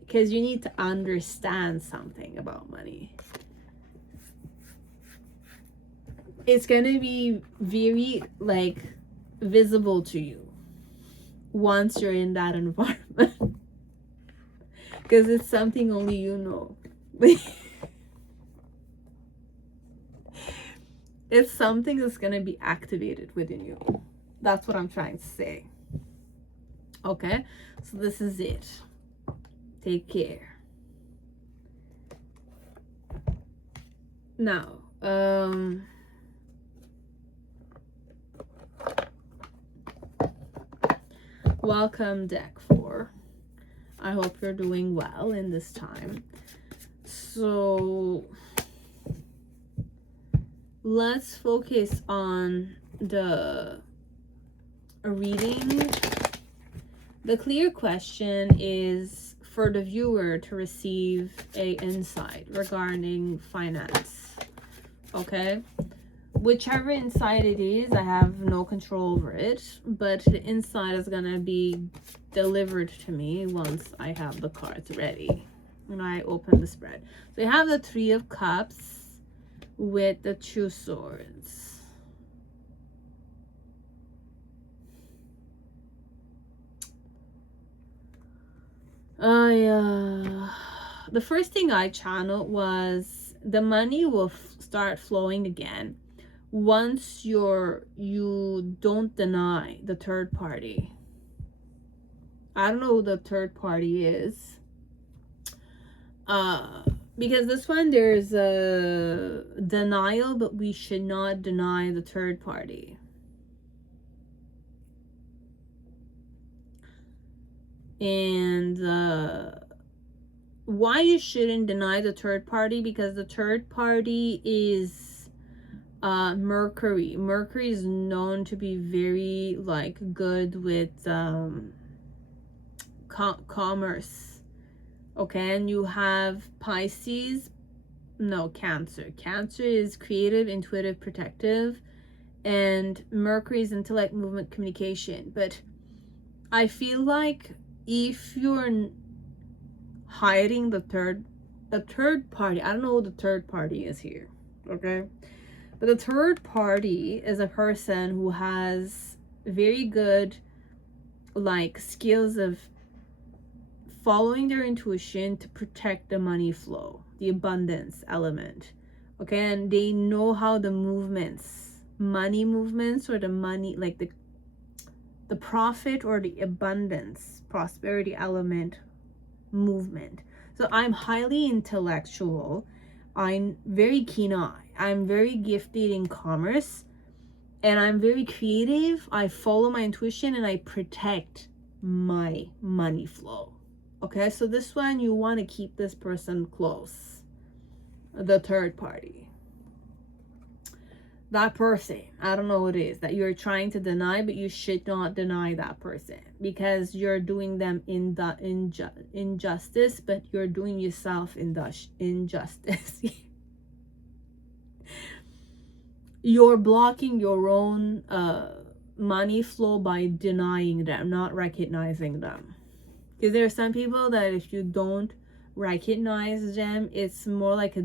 Because you need to understand something about money. It's gonna be very like visible to you once you're in that environment. Because it's something only you know. It's something that's going to be activated within you. That's what I'm trying to say. Okay? So this is it. Take care. Now, welcome deck 4. I hope you're doing well in this time. So let's focus on the reading. The clear question is for the viewer to receive a insight regarding finance. Okay? Whichever insight it is, I have no control over it, but the insight is gonna be delivered to me once I have the cards ready and I open the spread. So you have the 3 of Cups with the 2 swords. The first thing I channeled was the money will start flowing again once you don't deny the third party. I don't know who the third party is. Because this one, there's a denial, but we should not deny the third party. And why you shouldn't deny the third party? Because the third party is Mercury. Mercury is known to be very like good with commerce. Okay, and you have Pisces, no, Cancer. Cancer is creative, intuitive, protective, and Mercury is intellect, movement, communication. But I feel like if you're hiding the third party, I don't know who the third party is here, okay? But the third party is a person who has very good like skills of following their intuition to protect the money flow, the abundance element. Okay, and they know how the movements, money movements, or the money, like the profit or the abundance, prosperity element movement. So I'm highly intellectual. I'm very keen eye. I'm very gifted in commerce. And I'm very creative. I follow my intuition and I protect my money flow. Okay, so this one, you want to keep this person close. The third party. That person, I don't know what it is that you're trying to deny, but you should not deny that person because you're doing them injustice, but you're doing yourself injustice. You're blocking your own money flow by denying them, not recognizing them. Because there are some people that if you don't recognize them, it's more like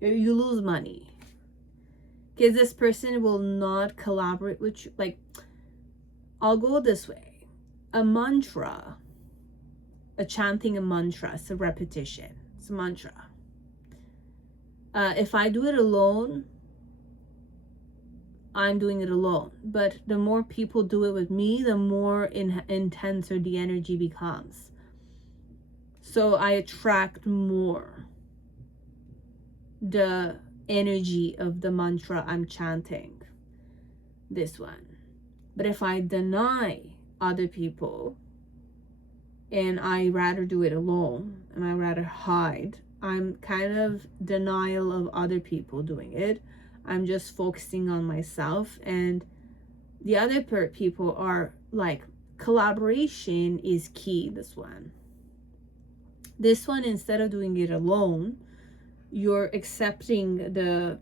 you lose money. Because this person will not collaborate with you. Like, I'll go this way. A mantra, chanting a mantra, it's a repetition. It's a mantra. If I do it alone, I'm doing it alone. But the more people do it with me, the more intenser the energy becomes. So I attract more the energy of the mantra I'm chanting. This one. But if I deny other people and I rather do it alone and I rather hide, I'm kind of denial of other people doing it. I'm just focusing on myself, and the other people are like collaboration is key. This one, instead of doing it alone, you're accepting the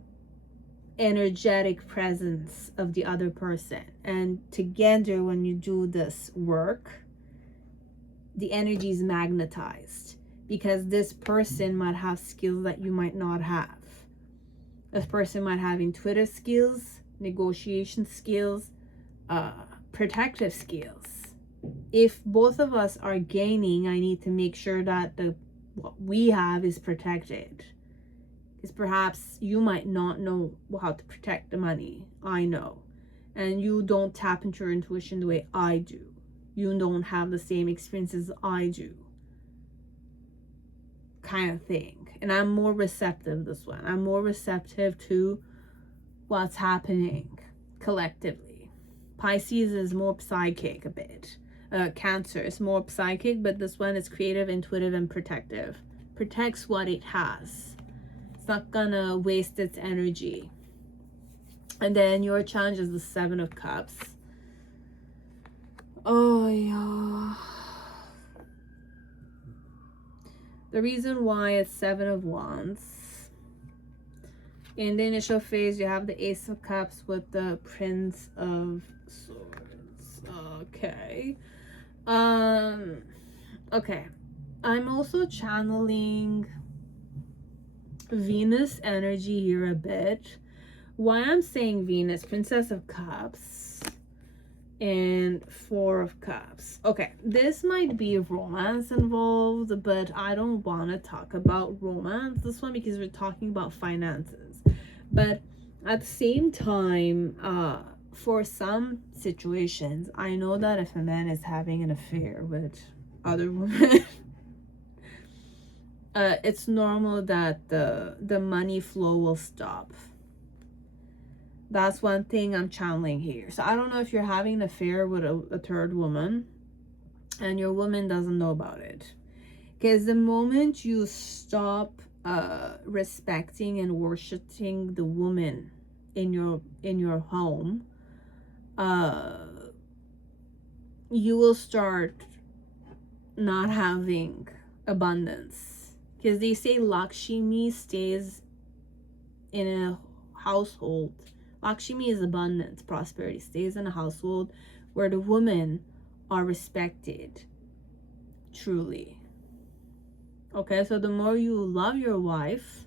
energetic presence of the other person, and together when you do this work, the energy is magnetized, because this person might have skills that you might not have. This person might have intuitive skills, negotiation skills, protective skills. If both of us are gaining, I need to make sure that what we have is protected. Because perhaps you might not know how to protect the money. I know. And you don't tap into your intuition the way I do. You don't have the same experiences I do. Kind of thing. And I'm more receptive this one. I'm more receptive to what's happening collectively. Pisces is more psychic a bit. Cancer is more psychic, but this one is creative, intuitive, and protective. Protects what it has. It's not gonna waste its energy. And then your challenge is the Seven of Cups. Oh yeah. The reason why it's Seven of Wands. In the initial phase, you have the Ace of Cups with the Prince of Swords. Okay. Okay. I'm also channeling Venus energy here a bit. Why I'm saying Venus, Princess of Cups and Four of Cups. Okay, this might be romance involved, but I don't want to talk about romance this one because we're talking about finances. But at the same time, for some situations, I know that if a man is having an affair with other women, it's normal that the money flow will stop. That's one thing I'm channeling here. So I don't know if you're having an affair with a third woman and your woman doesn't know about it. Because the moment you stop respecting and worshiping the woman in your home, you will start not having abundance. Because they say Lakshmi stays in a household. Lakshmi is abundance, prosperity, stays in a household where the women are respected truly. Okay, so the more you love your wife,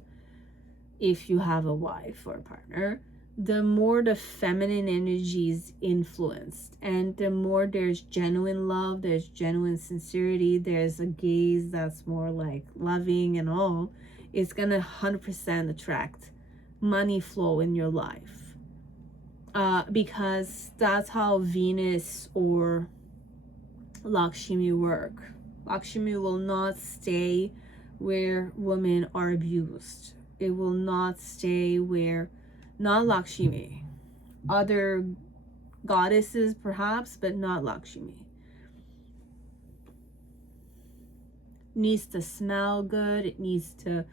if you have a wife or a partner, the more the feminine energy is influenced, and the more there's genuine love, there's genuine sincerity, there's a gaze that's more like loving and all, it's gonna 100% attract money flow in your life. Because that's how Venus or Lakshmi work. Lakshmi will not stay where women are abused. It will not stay where, not Lakshmi, other goddesses perhaps, but not Lakshmi. It needs to smell good. It needs to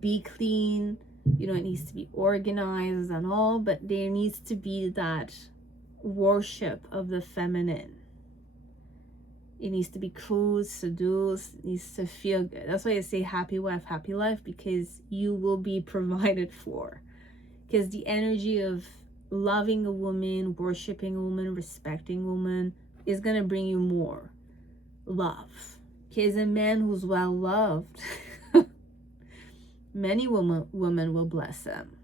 be clean. You know, it needs to be organized and all, but there needs to be that worship of the feminine. It needs to be cool, seduced, it needs to feel good. That's why I say happy wife, happy life, because you will be provided for. Because the energy of loving a woman, worshiping a woman, respecting a woman is going to bring you more love. Because a man who's well loved, many women will bless him.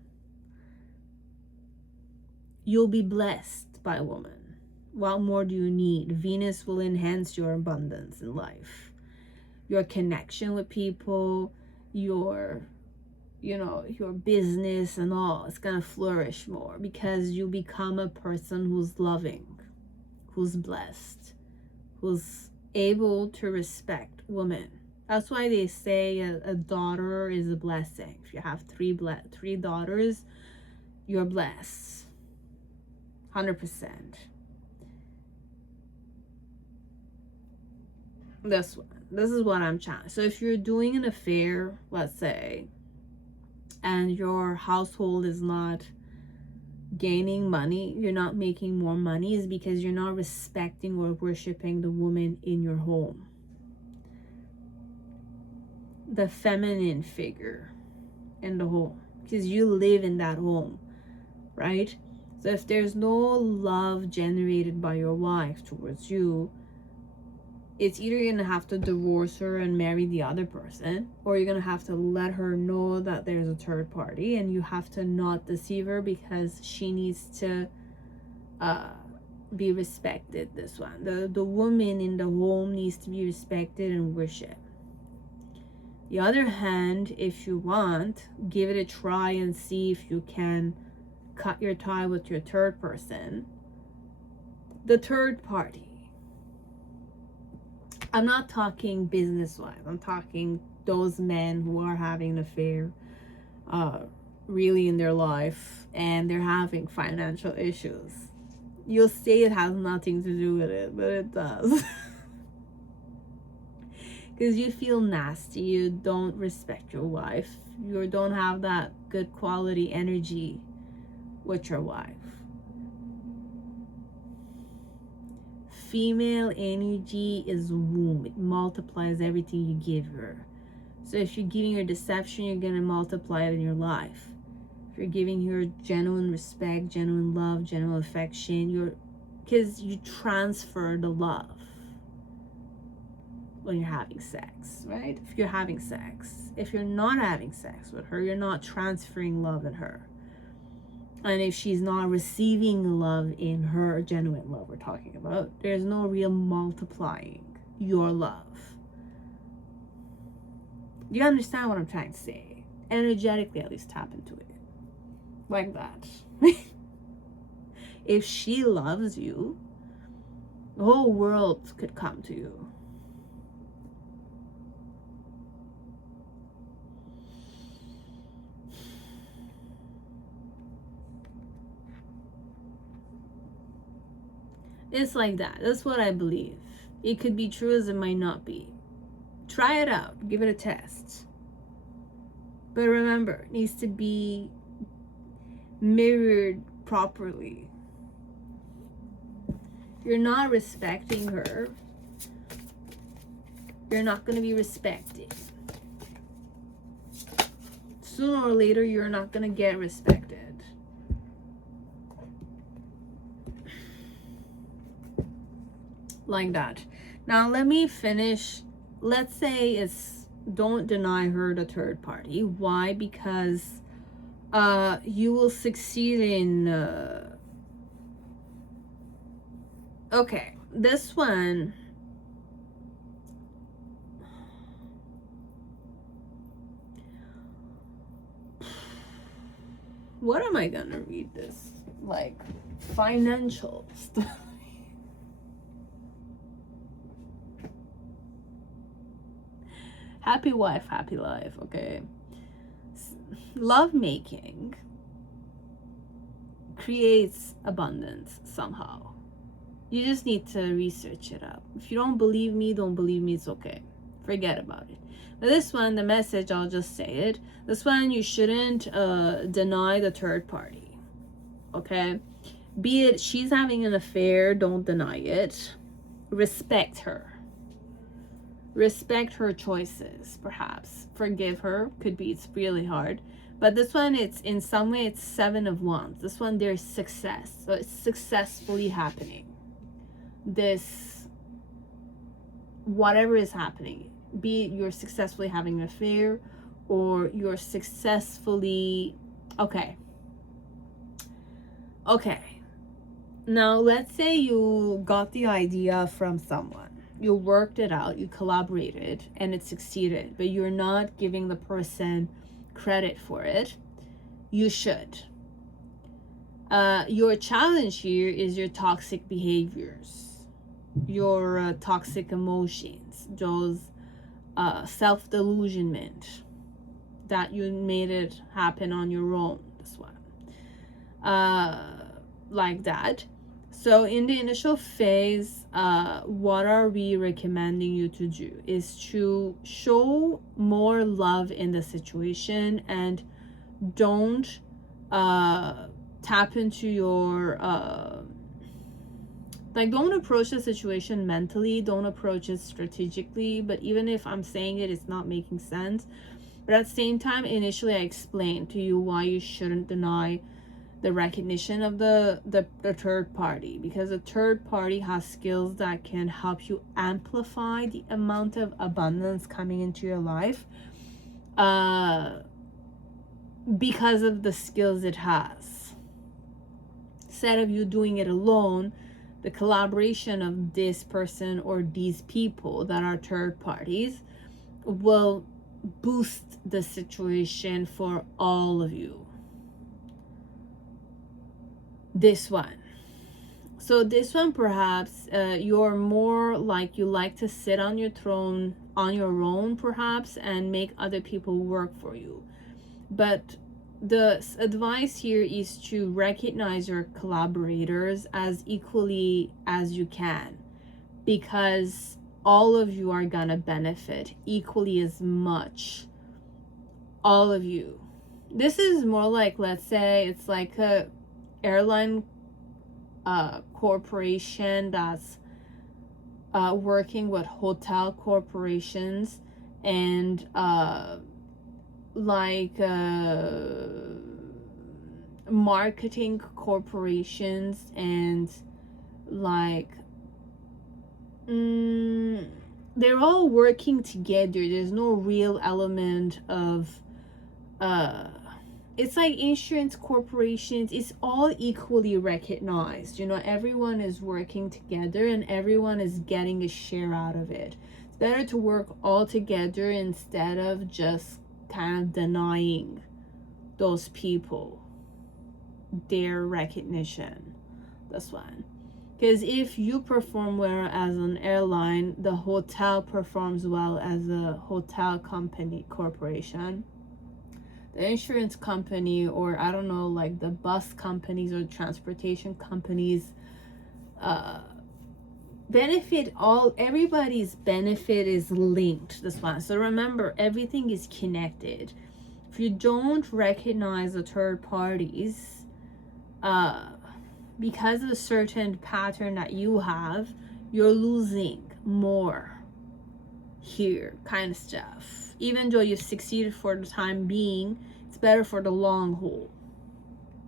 You'll be blessed by a woman. What more do you need? Venus will enhance your abundance in life. Your connection with people, your business and all. It's going to flourish more because you become a person who's loving, who's blessed, who's able to respect women. That's why they say a daughter is a blessing. If you have three daughters, you're blessed. 100%. This is what I'm trying. So if you're doing an affair, let's say, and your household is not gaining money, you're not making more money, is because you're not respecting or worshiping the woman in your home, the feminine figure in the home, because you live in that home, right? So if there's no love generated by your wife towards you, it's either you're gonna have to divorce her and marry the other person, or you're gonna have to let her know that there's a third party, and you have to not deceive her because she needs to be respected. This one, the woman in the home needs to be respected and worshipped. The other hand, if you want, give it a try and see if you can cut your tie with your third person, the third party. I'm not talking business-wise. I'm talking those men who are having an affair really in their life, and they're having financial issues. You'll say it has nothing to do with it, but it does. Because you feel nasty, you don't respect your wife, you don't have that good quality energy with your wife. Female energy is womb. It multiplies everything you give her. So if you're giving her deception, you're going to multiply it in your life. If you're giving her genuine respect, genuine love, genuine affection, because you transfer the love when you're having sex, right? If you're having sex. If you're not having sex with her, you're not transferring love in her. And if she's not receiving love in her, genuine love we're talking about, there's no real multiplying your love. Do you understand what I'm trying to say? Energetically, at least tap into it. Like that. If she loves you, the whole world could come to you. It's like that. That's what I believe. It could be true as it might not be. Try it out. Give it a test. But remember, it needs to be mirrored properly. If you're not respecting her, you're not going to be respected. Sooner or later, you're not going to get respected. Like that. Now let me finish. Let's say it's don't deny her the third party. Why? Because you will succeed in okay, this one, what am I gonna read this? Like financial stuff. Happy wife, happy life, okay? Love making creates abundance somehow. You just need to research it up. If you don't believe me, it's okay. Forget about it. But this one, the message, I'll just say it. This one, you shouldn't deny the third party, okay? Be it she's having an affair, don't deny it. Respect her. Respect her choices, perhaps. Forgive her. Could be it's really hard. But this one, it's in some way, it's 7 of Wands. This one, there's success. So it's successfully happening. This, whatever is happening, be it you're successfully having an affair or you're successfully, okay. Now, let's say you got the idea from someone. You worked it out, you collaborated, and it succeeded, but you're not giving the person credit for it. You should. Your challenge here is your toxic behaviors, your toxic emotions, those self-delusionment that you made it happen on your own, this one. Like that. So in the initial phase, what are we recommending you to do is to show more love in the situation and don't tap into your like, don't approach the situation mentally, don't approach it strategically. But even if I'm saying it, it's not making sense. But at the same time, initially I explained to you why you shouldn't deny the recognition of the third party, because the third party has skills that can help you amplify the amount of abundance coming into your life, because of the skills it has. Instead of you doing it alone, the collaboration of this person or these people that are third parties will boost the situation for all of you. This one. So this one, perhaps you're more like, you like to sit on your throne on your own, perhaps, and make other people work for you. But the advice here is to recognize your collaborators as equally as you can, because all of you are gonna benefit equally as much. All of you. This is more like, let's say it's like a airline corporation that's working with hotel corporations, and like marketing corporations, and like they're all working together. There's no real element of it's like insurance corporations. It's all equally recognized. You know, everyone is working together and everyone is getting a share out of it. It's better to work all together instead of just kind of denying those people their recognition. This one. Because if you perform well as an airline, the hotel performs well as a hotel company corporation. The insurance company, or I don't know, like the bus companies or transportation companies, benefit all, everybody's benefit is linked. This one. So remember, everything is connected. If you don't recognize the third parties, because of a certain pattern that you have, you're losing more here, kind of stuff. Even though you've succeeded for the time being, it's better for the long haul,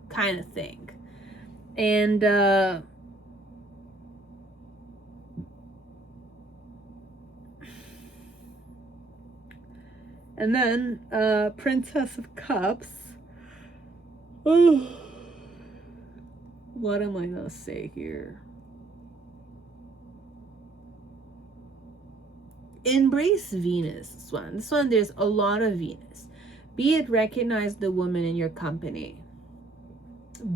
kind of thing. And then Princess of Cups. Oh, what am I gonna say here? Embrace Venus. This one, there's a lot of Venus. Be it, recognize the woman in your company.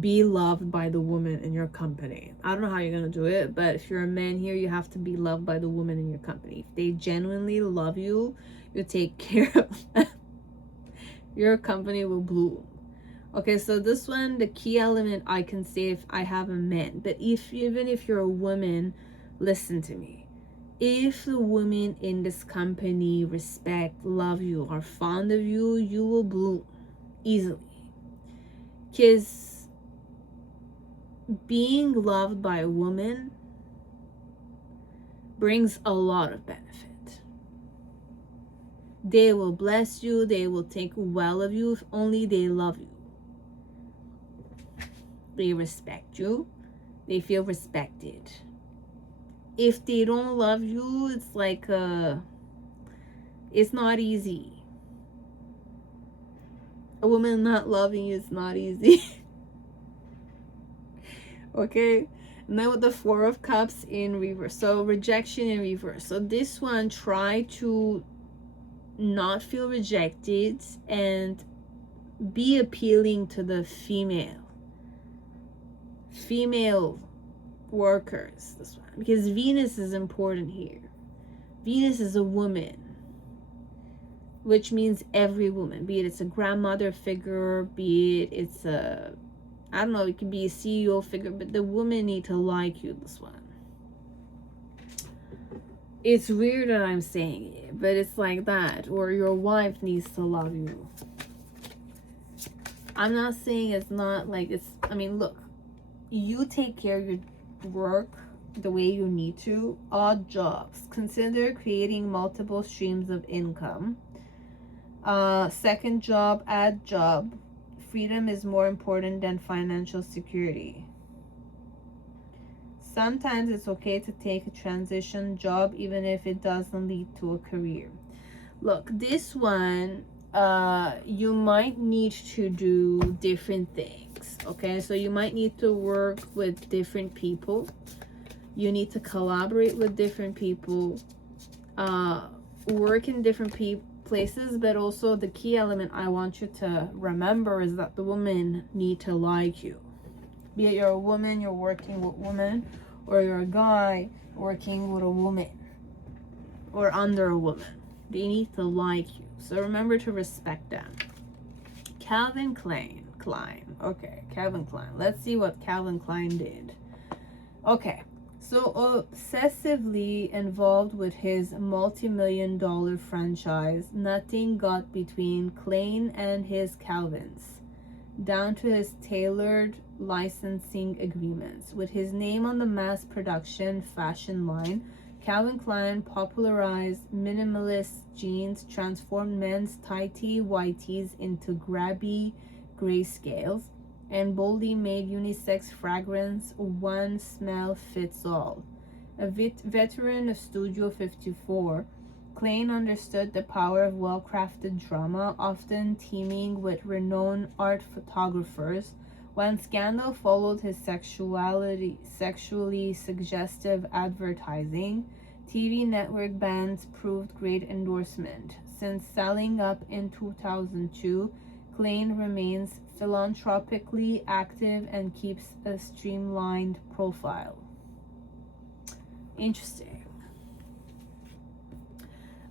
Be loved by the woman in your company. I don't know how you're gonna do it, but if you're a man here, you have to be loved by the woman in your company. If they genuinely love you, you take care of them. Your company will bloom. Okay, so this one, the key element I can say, if I have a man, but even if you're a woman, listen to me. If the women in this company respect, love you, are fond of you, you will bloom easily. Because being loved by a woman brings a lot of benefit. They will bless you, they will think well of you if only they love you. They respect you, they feel respected. If they don't love you, it's like it's not easy. A woman not loving you is not easy. Okay, now with the Four of Cups in reverse, so rejection in reverse. So this one, try to not feel rejected and be appealing to the female workers, this one, because Venus is important here. Venus is a woman, which means every woman, be it it's a grandmother figure, be it it's a, I don't know, it could be a CEO figure, but the women need to like you, this one. It's weird that I'm saying it, but it's like that. Or your wife needs to love you. I'm not saying it's not like it's, I mean, look, you take care of your work the way you need to. Odd jobs. Consider creating multiple streams of income. Second job, add job. Freedom is more important than financial security. Sometimes it's okay to take a transition job even if it doesn't lead to a career. Look, this one, you might need to do different things, okay? So you might need to work with different people. You need to collaborate with different people, work in different places, but also the key element I want you to remember is that the women need to like you. Be it you're a woman, you're working with women, or you're a guy working with a woman or under a woman. They need to like you. So remember to respect them. Calvin Klein. Okay, Calvin Klein. Let's see what Calvin Klein did. Okay, so obsessively involved with his multi-million-dollar franchise, nothing got between Klein and his Calvins, down to his tailored licensing agreements. With his name on the mass production fashion line, Calvin Klein popularized minimalist jeans, transformed men's tighty whities into grabby grayscales, and boldly made unisex fragrance one smell fits all. A veteran of Studio 54, Klein understood the power of well-crafted drama, often teaming with renowned art photographers. When scandal followed his sexually suggestive advertising, TV network bans proved great endorsement. Since selling up in 2002, Klein remains philanthropically active and keeps a streamlined profile. Interesting.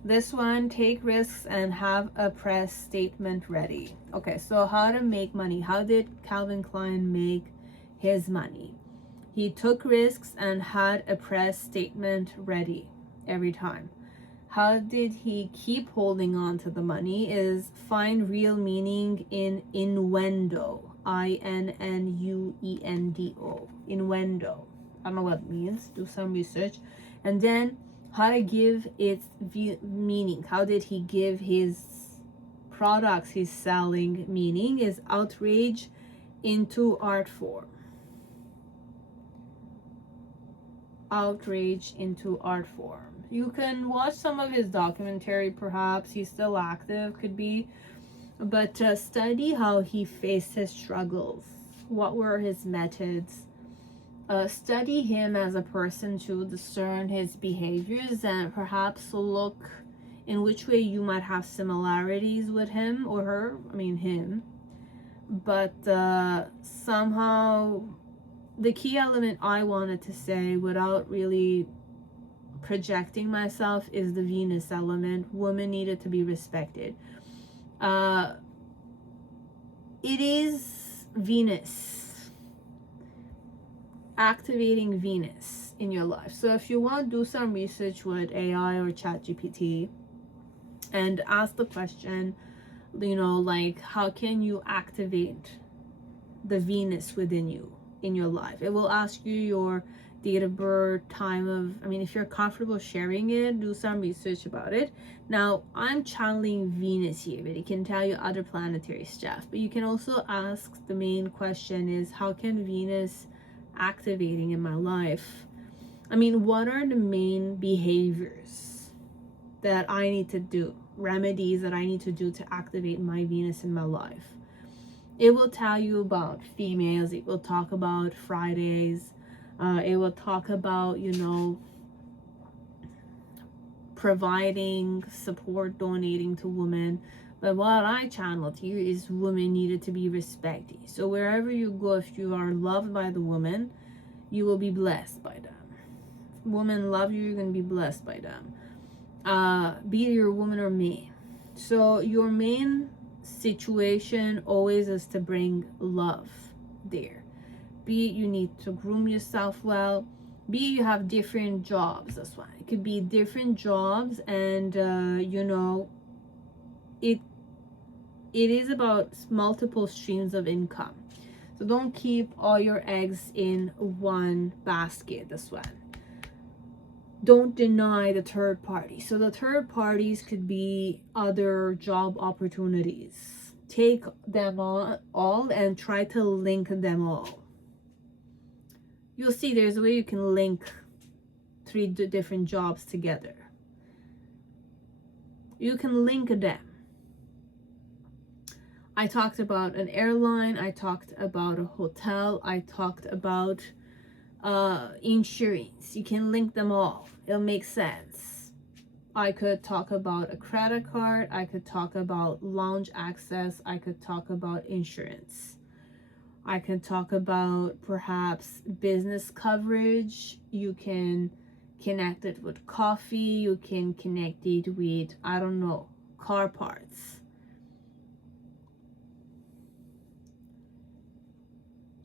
This one, take risks and have a press statement ready. Okay, so how to make money. How did Calvin Klein make his money? He took risks and had a press statement ready every time. How did he keep holding on to the money? Is find real meaning in innuendo. INNUENDO. Innuendo. I don't know what it means. Do some research. And then how to give its meaning. How did he give his products he's selling meaning? Is outrage into art form. Outrage into art form. You can watch some of his documentary, perhaps. He's still active, could be. But study how he faced his struggles. What were his methods? Study him as a person to discern his behaviors and perhaps look in which way you might have similarities with him or her. I mean him. But somehow the key element I wanted to say without really projecting myself is the Venus element. Women needed to be respected. It is Venus, activating Venus in your life. So if you want to do some research with AI or ChatGPT and ask the question, you know, like, how can you activate the Venus within you in your life? It will ask you your date of birth, time of, I mean, if you're comfortable sharing it, do some research about it. Now, I'm channeling Venus here, but it can tell you other planetary stuff. But you can also ask, the main question is, how can Venus activating in my life? I mean, what are the main behaviors that I need to do, remedies that I need to do to activate my Venus in my life? It will tell you about females. It will talk about Fridays. It will talk about, you know, providing support, donating to women. But what I channeled here is women needed to be respected. So wherever you go, if you are loved by the woman, you will be blessed by them. If women love you, you're going to be blessed by them. Be it you're a woman or man. So your main situation always is to bring love there. Be it you need to groom yourself well, be it you have different jobs. That's why it could be different jobs, and you know, it it is about multiple streams of income. So don't keep all your eggs in one basket, this one. Don't deny the third party. So the third parties could be other job opportunities. Take them all and try to link them all. You'll see there's a way you can link 3 different jobs together. You can link them. I talked about an airline, I talked about a hotel, I talked about insurance. You can link them all. It'll make sense. I could talk about a credit card, I could talk about lounge access, I could talk about insurance. I can talk about perhaps business coverage. You can connect it with coffee. You can connect it with, I don't know, car parts.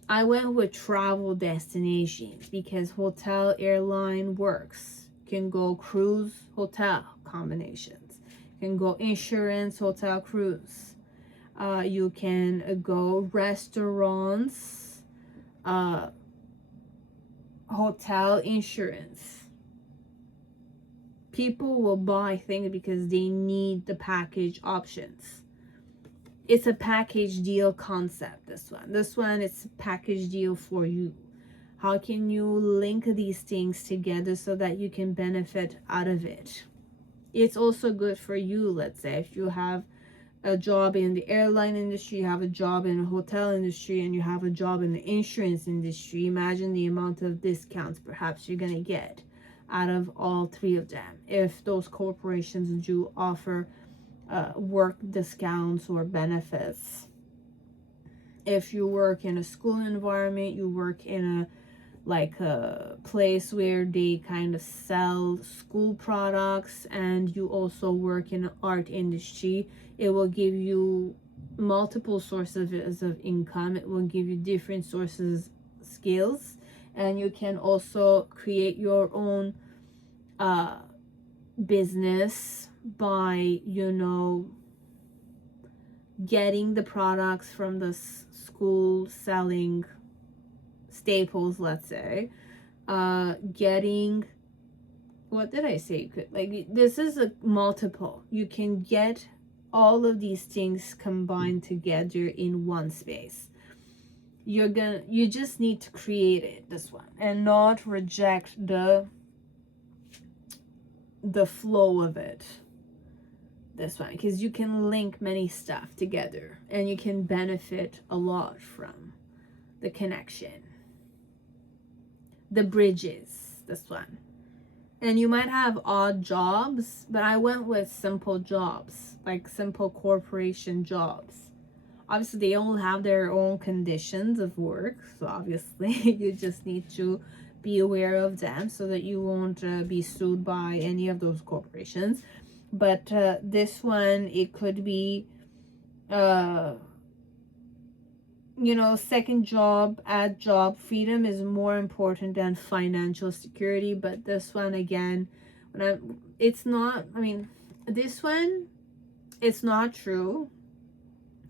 I went with travel destinations because hotel, airline works. Can go cruise, hotel combinations. Can go insurance, hotel, cruise. You can go restaurants, hotel, insurance. People will buy things because they need the package options. It's a package deal concept, this one. This one, it's a package deal for you. How can you link these things together so that you can benefit out of it? It's also good for you, let's say, if you have a job in the airline industry, you have a job in the hotel industry, and you have a job in the insurance industry. Imagine the amount of discounts perhaps you're going to get out of all 3 of them if those corporations do offer work discounts or benefits. If you work in a school environment, you work in a place where they kind of sell school products, and you also work in the art industry, it will give you multiple sources of income. It will give you different sources, skills, and you can also create your own business by, you know, getting the products from the school, selling staples, let's say, getting, what did I say? You could, like, this is a multiple. You can get all of these things combined together in one space. You just need to create it, this one, and not reject the flow of it, this one, because you can link many stuff together and you can benefit a lot from the connection, the bridges, this one. And you might have odd jobs, but I went with simple jobs, like simple corporation jobs. Obviously, they all have their own conditions of work, so obviously you just need to be aware of them so that you won't be sued by any of those corporations. But this one, it could be you know, second job, add job. Freedom is more important than financial security. But this one, again, it's not, I mean, this one, it's not true.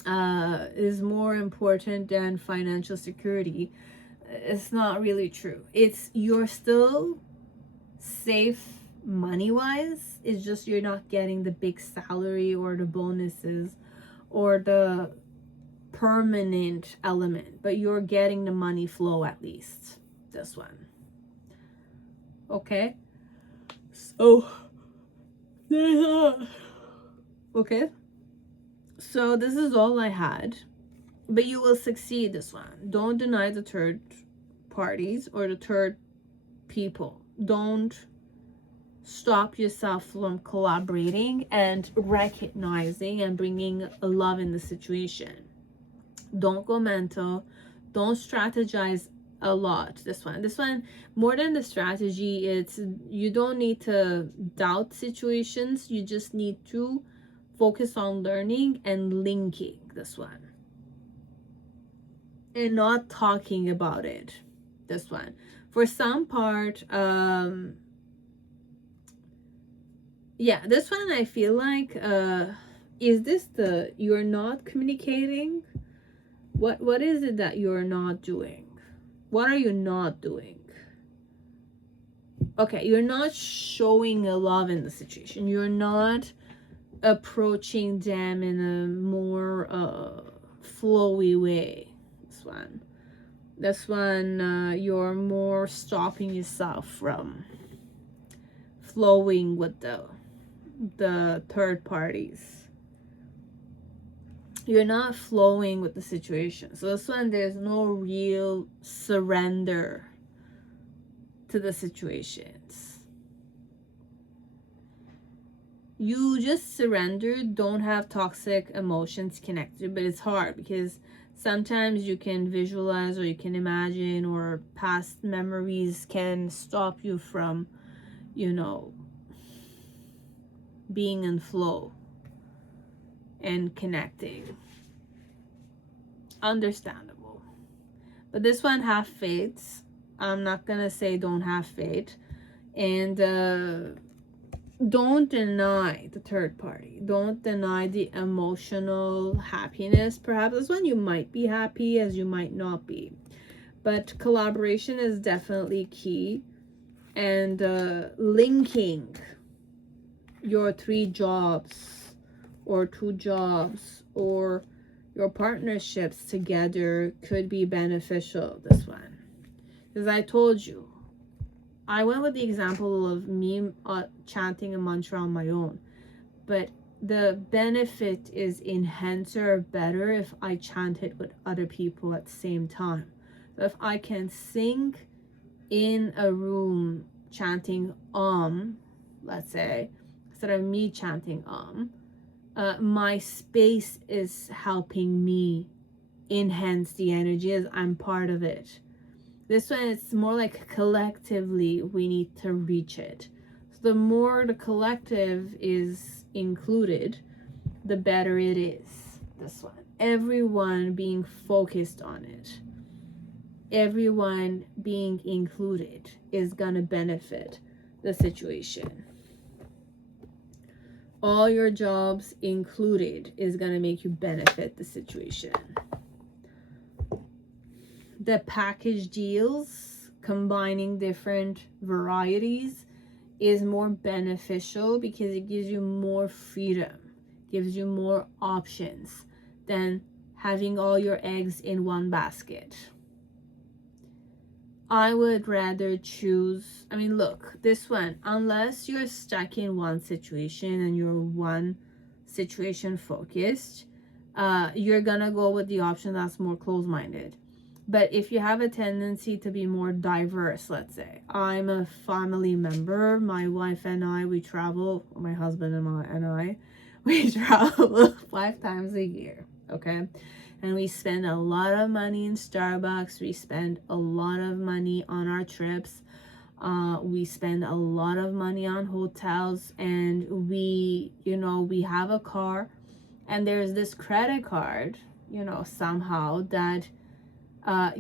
Is more important than financial security. It's not really true. It's, you're still safe money-wise. It's just you're not getting the big salary or the bonuses or the permanent element, but you're getting the money flow, at least this one. Okay, so okay, so this is all I had, but you will succeed, this one. Don't deny the third parties or the third people. Don't stop yourself from collaborating and recognizing and bringing love in the situation. Don't go mental. Don't strategize a lot. This one, more than the strategy, it's, you don't need to doubt situations. You just need to focus on learning and linking, this one, and not talking about it, this one. For some part, yeah, this one, I feel like is this the you're not communicating? What is it that you're not doing? What are you not doing? Okay, you're not showing a love in the situation. You're not approaching them in a more flowy way. This one, you're more stopping yourself from flowing with the third parties. You're not flowing with the situation. So this one, there's no real surrender to the situations. You just surrender, don't have toxic emotions connected, but it's hard because sometimes you can visualize or you can imagine, or past memories can stop you from, you know, being in flow and connecting. Understandable. But this one, have faith. I'm not gonna say don't have faith. And don't deny the third party. Don't deny the emotional happiness. Perhaps this one, you might be happy as you might not be. But collaboration is definitely key. And linking your 3 jobs or 2 jobs or your partnerships together could be beneficial, this one. Because I told you, I went with the example of me chanting a mantra on my own, but the benefit is enhanced or better if I chant it with other people at the same time. So if I can sing in a room chanting let's say, instead of me chanting my space is helping me enhance the energy as I'm part of it. This one, it's more like collectively we need to reach it. So the more the collective is included, the better it is. This one, everyone being focused on it, everyone being included is gonna benefit the situation. All your jobs included is gonna make you benefit the situation. The package deals, combining different varieties, is more beneficial because it gives you more freedom, gives you more options than having all your eggs in one basket. I would rather choose, I mean, look, this one, unless you're stuck in one situation and you're one situation focused, you're gonna go with the option that's more closed-minded. But if you have a tendency to be more diverse, let's say, I'm a family member, my wife and I, we travel, my husband and I, we travel 5 times a year, okay? And we spend a lot of money in Starbucks, we spend a lot of money on our trips, we spend a lot of money on hotels, and we, you know, we have a car, and there's this credit card, you know, somehow that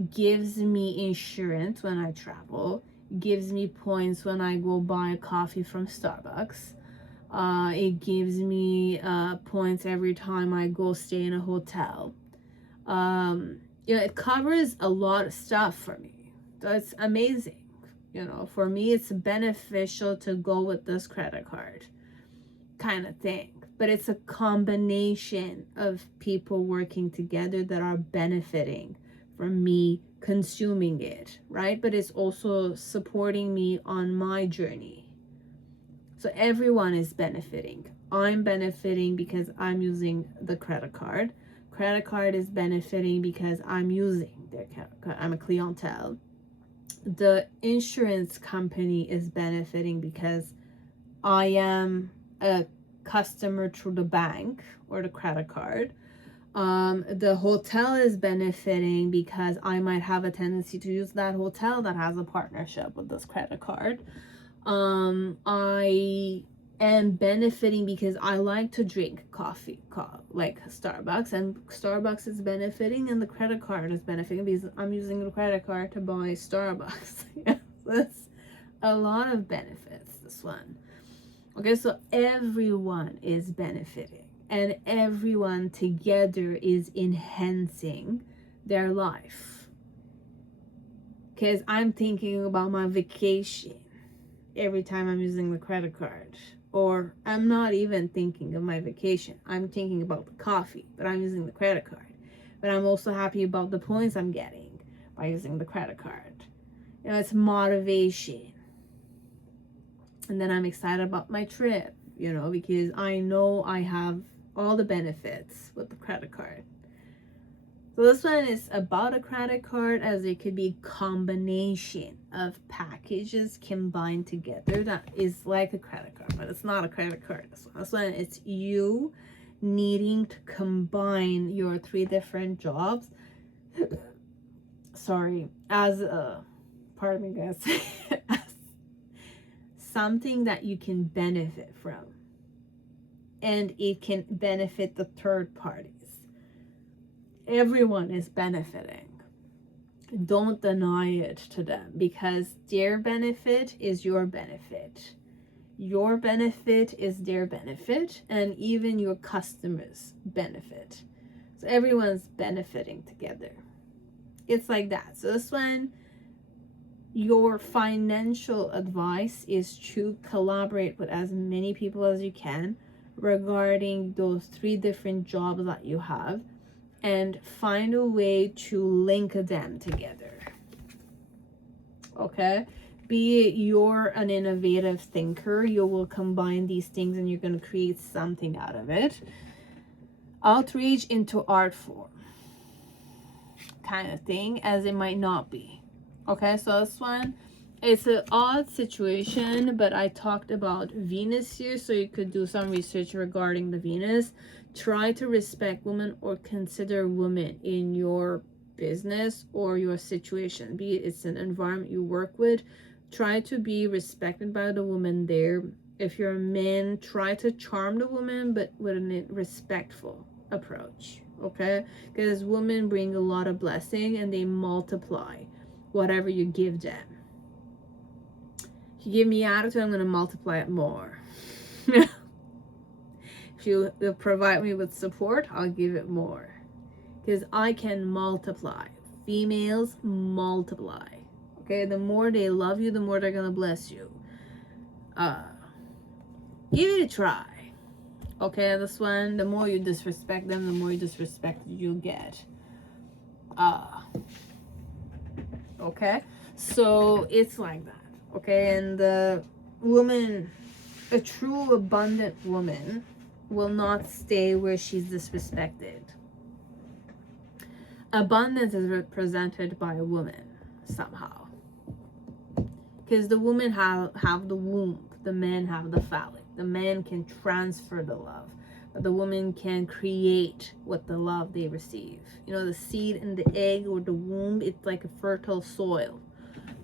gives me insurance when I travel, gives me points when I go buy a coffee from Starbucks, it gives me points every time I go stay in a hotel. You know, it covers a lot of stuff for me. So it's amazing. You know, for me, it's beneficial to go with this credit card kind of thing. But it's a combination of people working together that are benefiting from me consuming it, right? But it's also supporting me on my journey. So everyone is benefiting. I'm benefiting because I'm using the credit card. Credit card is benefiting because I'm using their credit card. I'm a clientele. The insurance company is benefiting because I am a customer through the bank or the credit card. The hotel is benefiting because I might have a tendency to use that hotel that has a partnership with this credit card. I am benefiting because I like to drink coffee, like Starbucks, and Starbucks is benefiting, and the credit card is benefiting because I'm using the credit card to buy Starbucks. That's a lot of benefits, this one. Okay, so everyone is benefiting. and everyone together is enhancing their life. Because I'm thinking about my vacation every time I'm using the credit card. Or I'm not even thinking of my vacation. I'm thinking about the coffee, but I'm using the credit card. But I'm also happy about the points I'm getting by using the credit card. You know, it's motivation. And then I'm excited about my trip, you know, because I know I have all the benefits with the credit card. So this one is about a credit card, as it could be a combination of packages combined together that is like a credit card, but it's not a credit card. This one it's you needing to combine your 3 different jobs. Sorry, as a, pardon me guys, as something that you can benefit from, and it can benefit the third parties. Everyone is benefiting. Don't deny it to them, because their benefit is your benefit. Your benefit is their benefit, and even your customers benefit. So everyone's benefiting together. It's like that. So this one, your financial advice is to collaborate with as many people as you can regarding those 3 different jobs that you have, and find a way to link them together. Okay? Be it you're an innovative thinker, you will combine these things and you're going to create something out of it. Outreach into art form kind of thing, as it might not be. Okay, so this one, it's an odd situation, but I talked about Venus here, so you could do some research regarding the Venus. Try to respect women or consider women in your business or your situation, be it it's an environment you work with. Try to be respected by the woman there. If you're a man, try to charm the woman, but with a respectful approach. Okay, because women bring a lot of blessing and they multiply whatever you give them. If you give me attitude, I'm going to multiply it more. If you provide me with support, I'll give it more. Because I can multiply. Females multiply. Okay, the more they love you, the more they're going to bless you. Give it a try. Okay, this one, the more you disrespect them, the more you disrespect you'll get. Okay, so it's like that. Okay, and the woman, a true abundant woman, will not stay where she's disrespected. Abundance is represented by a woman somehow, because the women have the womb, the men have the phallic. The man can transfer the love, but the woman can create with the love they receive. You know, the seed in the egg or the womb, it's like a fertile soil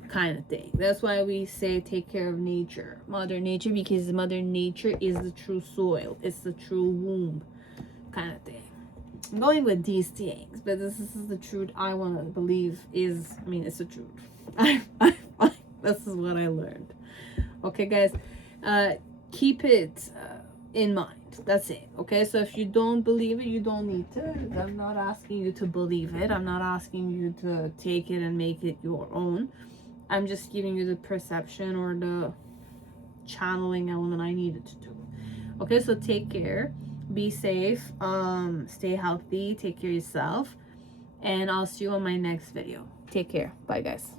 kind of thing. That's why we say take care of nature, Mother Nature, because Mother Nature is the true soil. It's the true womb kind of thing. I'm going with these things, but this is the truth I want to believe is, I mean, it's the truth. This is what I learned. Okay, guys, keep it in mind. That's it. Okay, so if you don't believe it, you don't need to. I'm not asking you to believe it. I'm not asking you to take it and make it your own. I'm just giving you the perception or the channeling element I needed to do. Okay, so take care, be safe, stay healthy, take care of yourself, and I'll see you on my next video. Take care. Bye, guys.